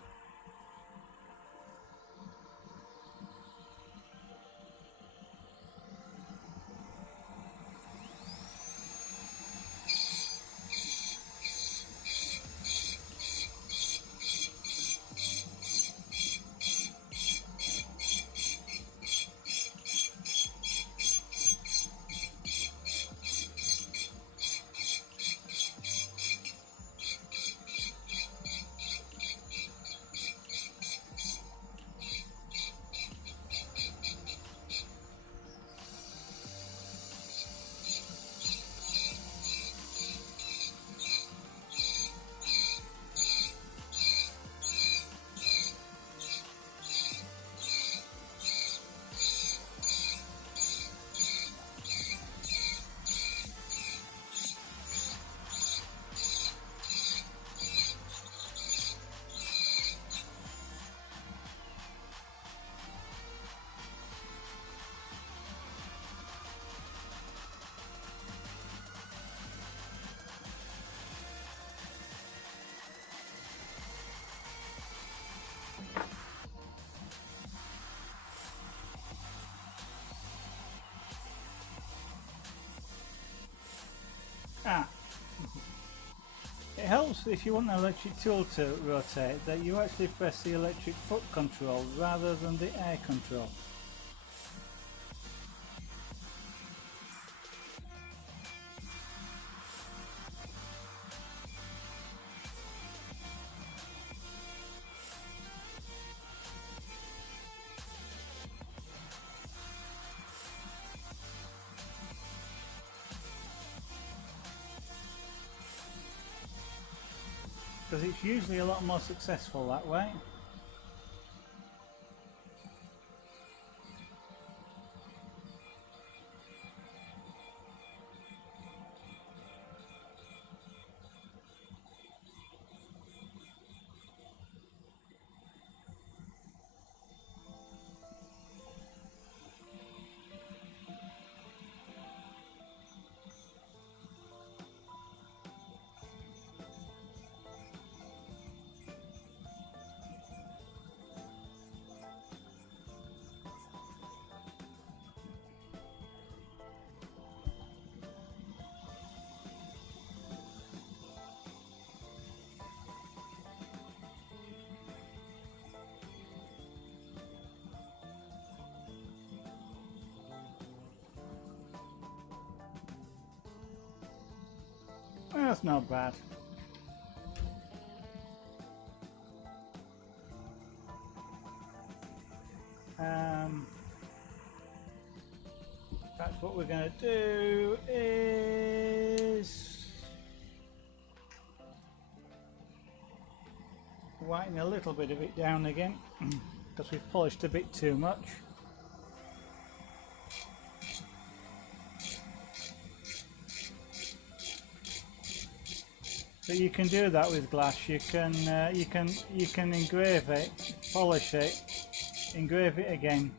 It helps if you want an electric tool to rotate that you actually press the electric foot control rather than the air control. Because it's usually a lot more successful that way. That's not bad. That's what we're going to do is whiten a little bit of it down again because we've polished a bit too much. But you can do that with glass. You can engrave it, polish it, engrave it again.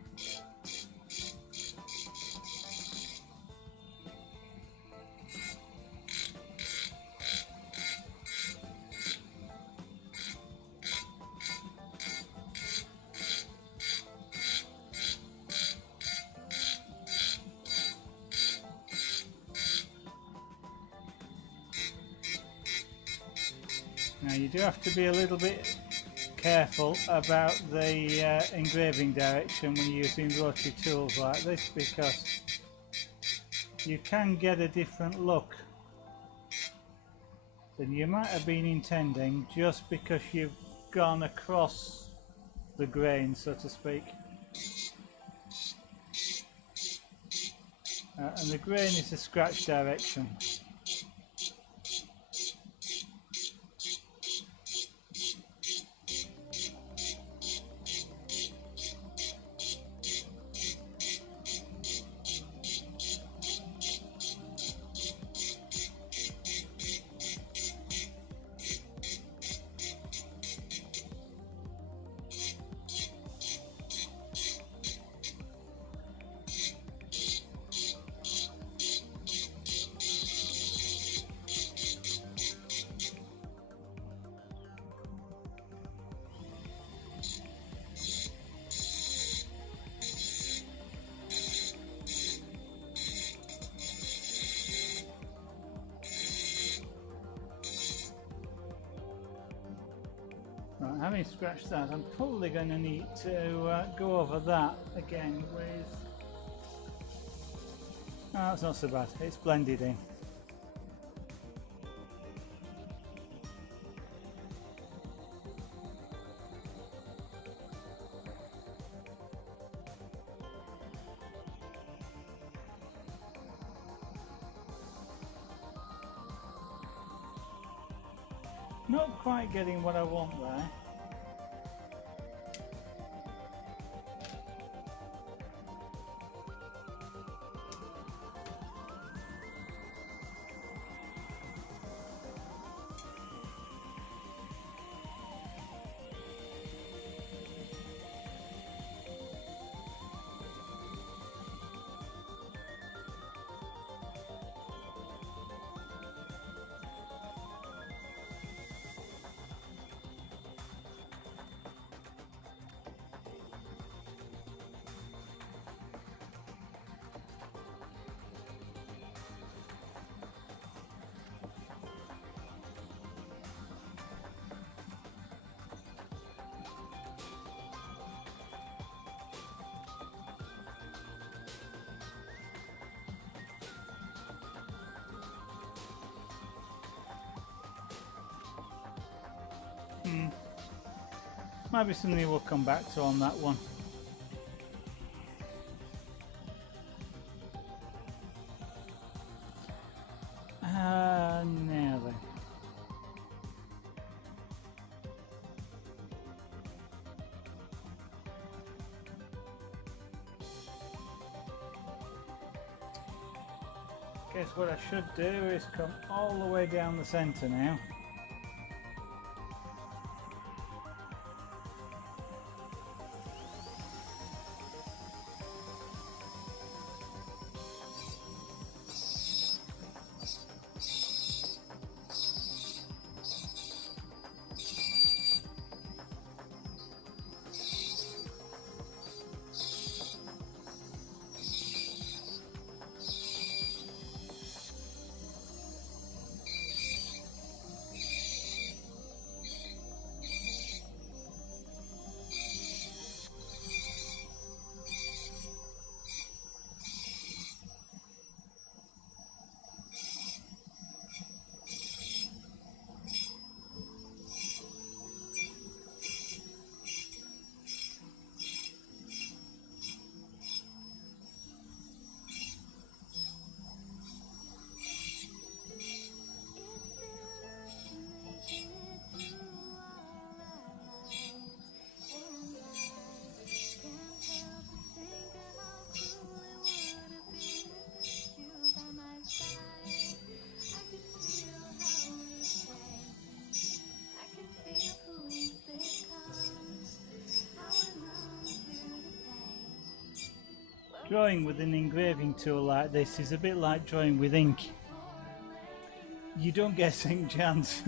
Now you do have to be a little bit careful about the engraving direction when you're using rotary tools like this, because you can get a different look than you might have been intending just because you've gone across the grain, so to speak. And the grain is the scratch direction. Right, having scratched that, I'm probably going to need to go over that again with... Oh, that's not so bad, it's blended in. Not quite getting what I want there. Might be something we'll come back to on that one. Now then. Guess what I should do is come all the way down the centre now. Drawing with an engraving tool like this is a bit like drawing with ink. You don't get a second chance.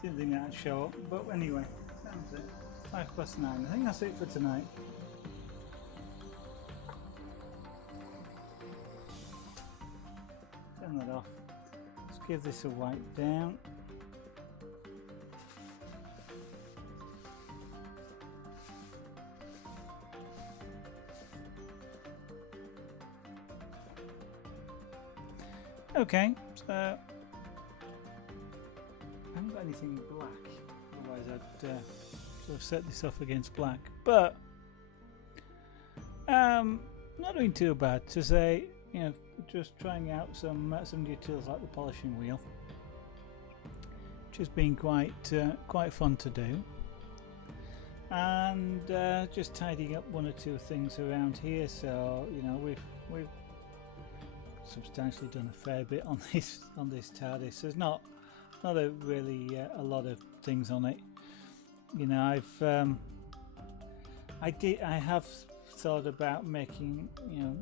Didn't think that'd show up, but anyway, that's it. 9:05. I think that's it for tonight. Turn that off. Let's give this a wipe down. Okay, so I haven't got anything black, otherwise I'd sort of set this off against black, but not doing too bad. To say, you know, just trying out some new tools like the polishing wheel, which has been quite fun to do, and just tidying up one or two things around here. So you know, we've substantially done a fair bit on this Tardis. There's not really a lot of things on it. You know, I have thought about making, you know,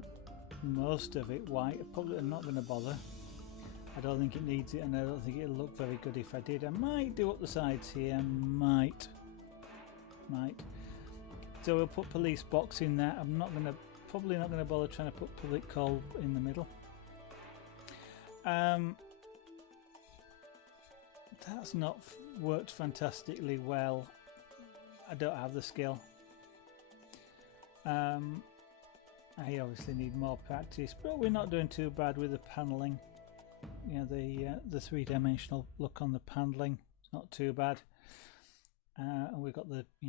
most of it white. Probably I'm not going to bother. I don't think it needs it, and I don't think it'll look very good if I did. I might do up the sides here. Might. So we'll put police box in there. I'm probably not going to bother trying to put public call in the middle. That's not worked fantastically well. I don't have the skill. I obviously need more practice, but we're not doing too bad with the paneling. You know, the three-dimensional look on the paneling, not too bad. And we've got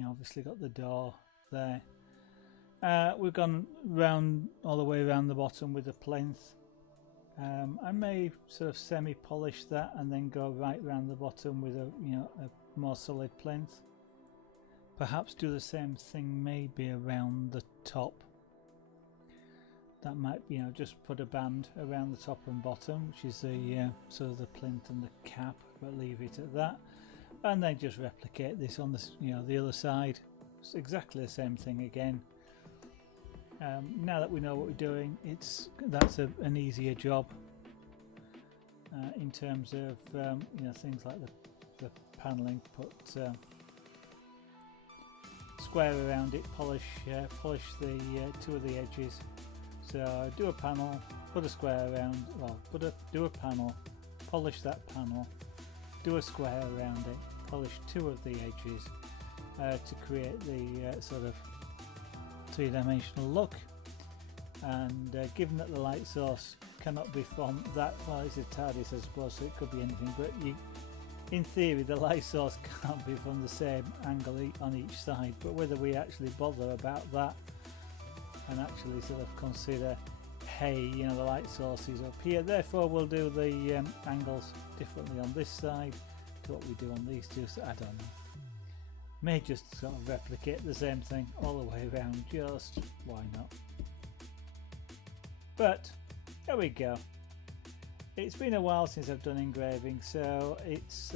obviously got the door there. We've gone round all the way around the bottom with the plinth. I may sort of semi-polish that and then go right round the bottom with a a more solid plinth. Perhaps do the same thing maybe around the top. That might, just put a band around the top and bottom, which is the sort of the plinth and the cap, but leave it at that, and then just replicate this on the the other side. It's exactly the same thing again. Now that we know what we're doing, that's an easier job in terms of things like the paneling. Put square around it, polish the two of the edges. So do a panel, put a square around. Well, do a panel, polish that panel, do a square around it, polish two of the edges to create the sort of three-dimensional look. And given that the light source cannot be from that, well, it's a Tardis I suppose, so it could be anything, but in theory the light source can't be from the same angle on each side. But whether we actually bother about that and actually sort of consider, hey, the light source is up here, therefore we'll do the angles differently on this side to what we do on these two, so I don't know. May just sort of replicate the same thing all the way around, just why not? But there we go. It's been a while since I've done engraving, so it's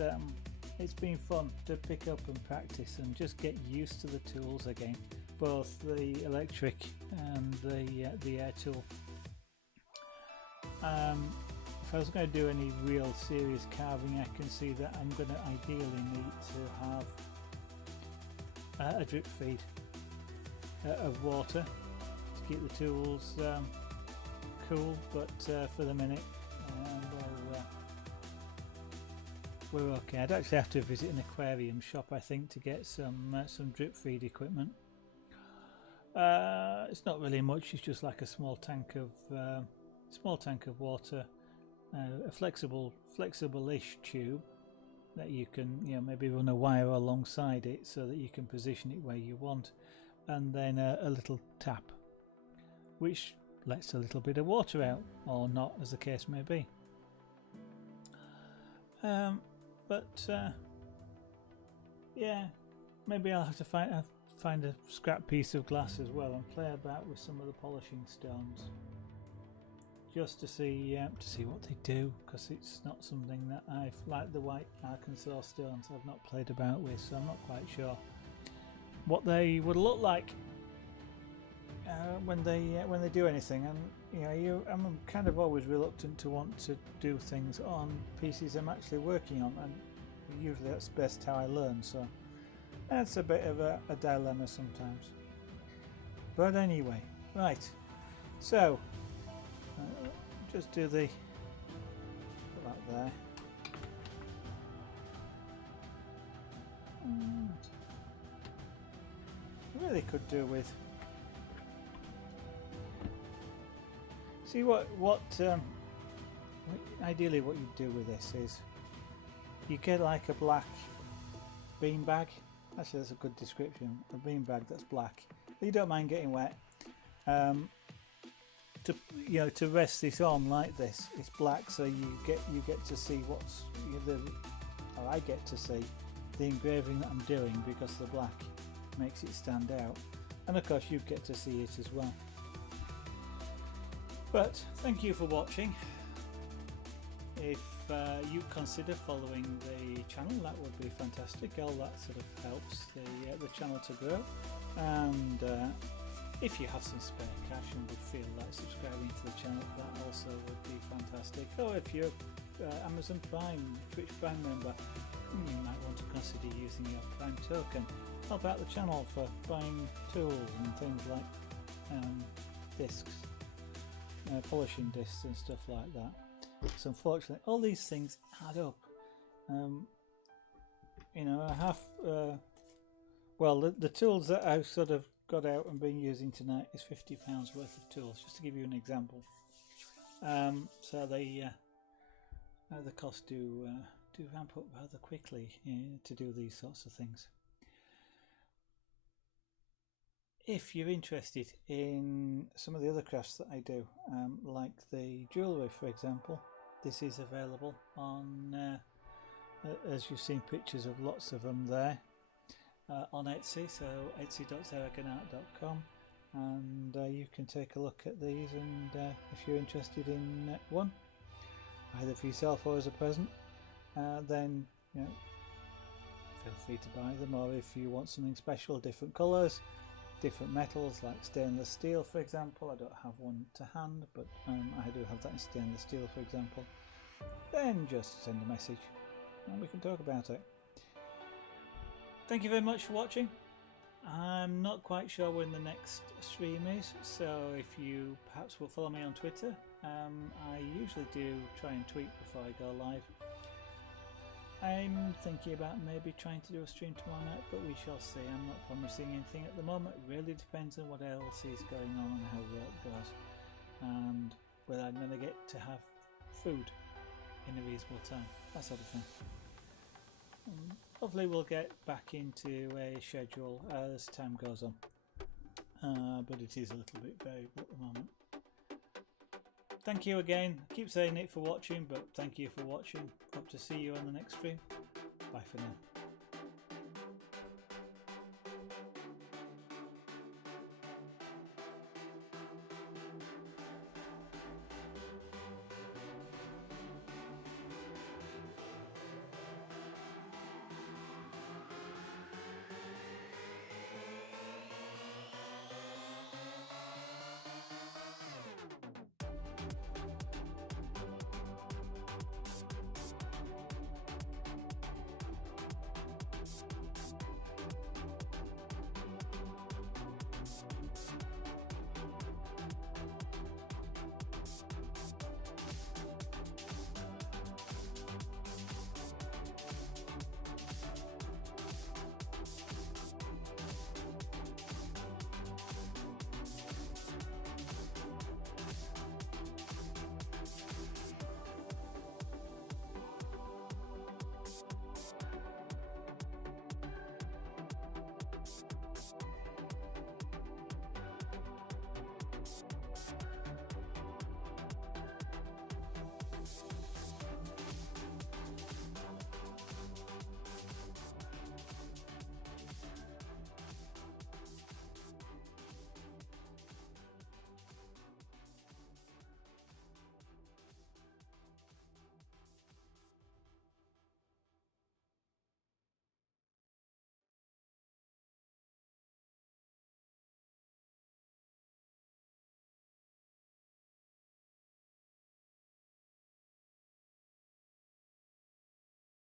been fun to pick up and practice and just get used to the tools again, both the electric and the air tool. If I was going to do any real serious carving, I can see that I'm going to ideally need to have a drip feed of water to keep the tools cool, but for the minute we're okay. I'd actually have to visit an aquarium shop, I think, to get some drip feed equipment. It's not really much. It's just like a small tank of water, a flexible-ish tube that you can maybe run a wire alongside it so that you can position it where you want, and then a little tap which lets a little bit of water out, or not, as the case may be. Yeah, maybe I'll have to find a scrap piece of glass as well and play about with some of the polishing stones, just to see what they do, because it's not something that I've, like the white Arkansas stones, I've not played about with, so I'm not quite sure what they would look like when they do anything. And I'm kind of always reluctant to want to do things on pieces I'm actually working on, and usually that's best how I learn, so that's a bit of a dilemma sometimes. But anyway, right, so just do the put that there. I really could do with, see what ideally what you do with this is you get like a black bean bag. Actually, that's a good description. A bean bag that's black. You don't mind getting wet. To rest this on like this, it's black, so you get to see what's or I get to see the engraving that I'm doing, because the black makes it stand out, and of course you get to see it as well. But thank you for watching. If you consider following the channel, that would be fantastic. All that sort of helps the channel to grow. And if you have some spare cash and would feel like subscribing to the channel, that also would be fantastic. Or if you're Amazon Prime, Twitch Prime member, you might want to consider using your Prime token. Help out the channel for buying tools and things like discs, polishing discs and stuff like that. So unfortunately, all these things add up. I have the tools that I've sort of got out and been using tonight is £50 worth of tools, just to give you an example. So the costs do ramp up rather quickly to do these sorts of things. if you're interested in some of the other crafts that I do, like the jewellery for example, this is available on, as you've seen pictures of lots of them there, on Etsy, so etsy.zaragonart.com, and you can take a look at these, and if you're interested in one, either for yourself or as a present, then feel free to buy them, or if you want something special, different colours, different metals like stainless steel for example. I don't have one to hand, but I do have that in stainless steel for example, then just send a message and we can talk about it. Thank you very much for watching. I'm not quite sure when the next stream is, so if you perhaps will follow me on Twitter. I usually do try and tweet before I go live. I'm thinking about maybe trying to do a stream tomorrow night, but we shall see. I'm not promising anything at the moment. It really depends on what else is going on and how work goes, and whether I'm going to get to have food in a reasonable time, that sort of thing. Hopefully we'll get back into a schedule as time goes on, but it is a little bit variable at the moment. Thank you again. I keep saying it for watching, but thank you for watching. Hope to see you on the next stream. Bye for now.